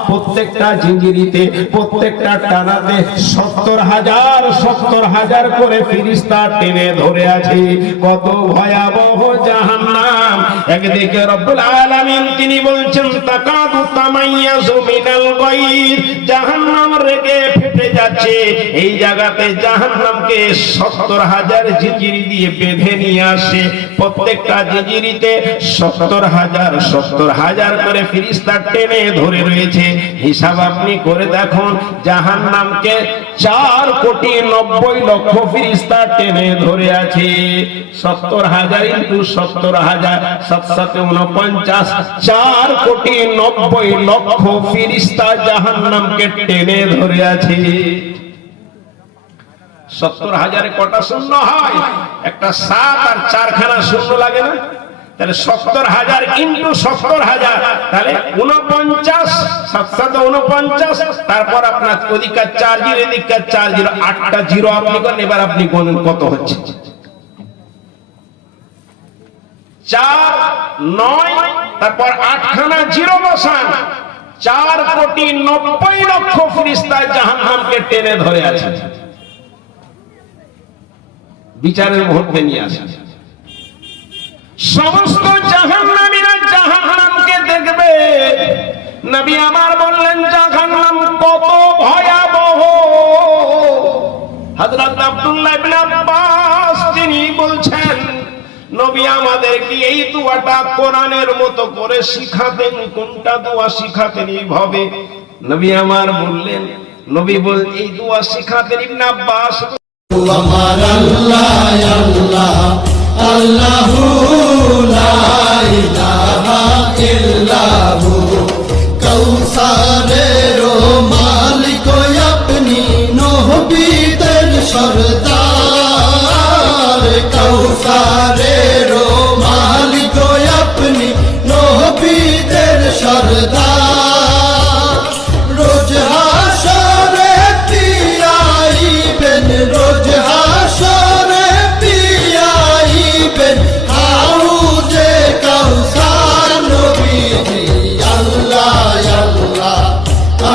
প্রত্যেকটা জিঞ্জিরিতে, প্রত্যেকটা টানাতে 70000 করে ফেরেশতা টেনে ধরে আছে। কত ভয়াবহ জাহান্নাম! একদিকে রব্বুল আলামিন তিনি বলছেন, তাকাদু তামাইয়া মিনাল গায়র, জাহান্নাম রেগে ফেটে যাচ্ছে। এই জায়গাতে জাহান্নামকে 70000 জিঞ্জিরি দিয়ে বেঁধে নিয়ে আসে। প্রত্যেকটা জিঞ্জিরিতে 70000 করে ফেরেশতা টেনে ধরে রয়েছে। হিসাব আপনি করে দেখুন, জাহান্নামকে 4,90,00,000 ফেরেশতা টেনে ধরে আছে। 70000 ইনটু 70000, 7×7 4,90,00,000 ফেরেশতা জাহান্নামকে টেনে ধরে আছে। 70000 কটা শূন্য হয়? একটা 7 আর 4 খানা শূন্য লাগে না? তাহলে 70000 ইনটু 70000, তাহলে 49, 749। তারপর আপনার ওদিককার 4 জিরো, এদিককার 4 জিরো, 8টা জিরো আপনি করেন। এবার আপনি গণেন কত হচ্ছে। 4, 9, তারপর 8 খানা জিরো বসান। 4,90,00,000 ফেরেশতা জাহান্নামকে টেনে ধরে আছে। বিচারের মুহূর্তে নিয়ে আসে। সমস্ত জাহান্নামীরা জাহান্নামকে দেখবে। নবী আমার বললেন, জাহান্নাম কত ভয়াবহ। হযরত আব্দুল্লাহ ইবনে আব্বাস তিনি বলছেন, নবী আমাদেরকে এই দোয়াটা কোরআনের মতো করে শিখাতেন। কোনটা দোয়া শিখাতেন? এইভাবে নবী আমার বললেন, নবী এই দোয়া শিখাতেন। ইবনে আব্বাস, আমার আল্লাহ আল্লাহ আল্লাহু লা ইলাহা ইল্লাহু, কৌসারের মালিক আপনি, নবীদের সরদার, কৌসারের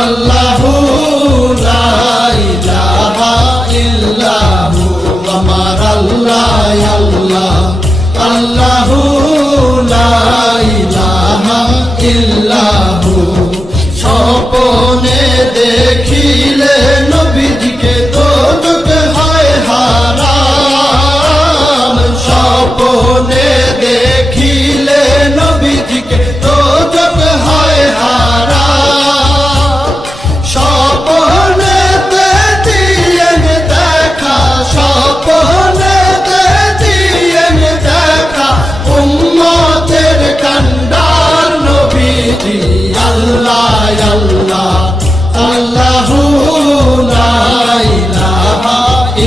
আল্লাহু লা ইলাহা ইল্লাহু আমার আল্লাহ আল্লাহ আল্লাহু লা ইলাহা ইল্লাহু স্বপ্নে দেখিলে নবীজিকে দোজখ হয় হারাম স্বপ্নে দেখিলে নবীজিকে দোজখ হয় হারাম স্বপ্নেতে দিয়েন দেখা স্বপ্নেতে দিয়েন দেখা উম্মতের কান্ডার নবীজি আল্লাহ আল্লাহ আল্লাহু লা ইলাহা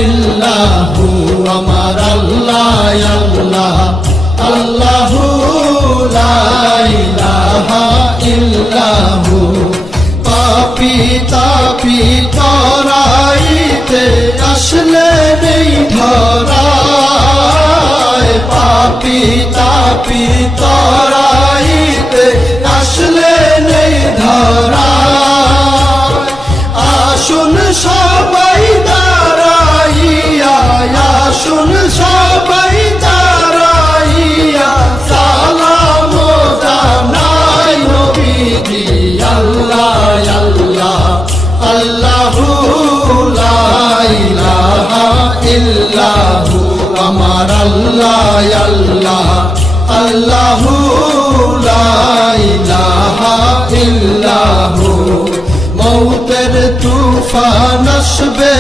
ইল্লাহু আমার আল্লাহ আল্লাহ আল্লাহু লা ইলাহা ইল্লাহু পাপী তাপী তরাইতে আসলে নেই ধরায় পাপী তাপী তরাইতে আসলে নেই ধরায় আসুন সবাই দাঁড়াইয়া আসুন সবাই দাঁড়াইয়া সালাম জানাই নবীজি আল্লাহ আল্লাহ আল্লাহু লা ইলাহা ইল্লাহু আমার আল্লাহ আল্লাহ আল্লাহু লা ইলাহা ইল্লাহু মৌতের তুফান আসবে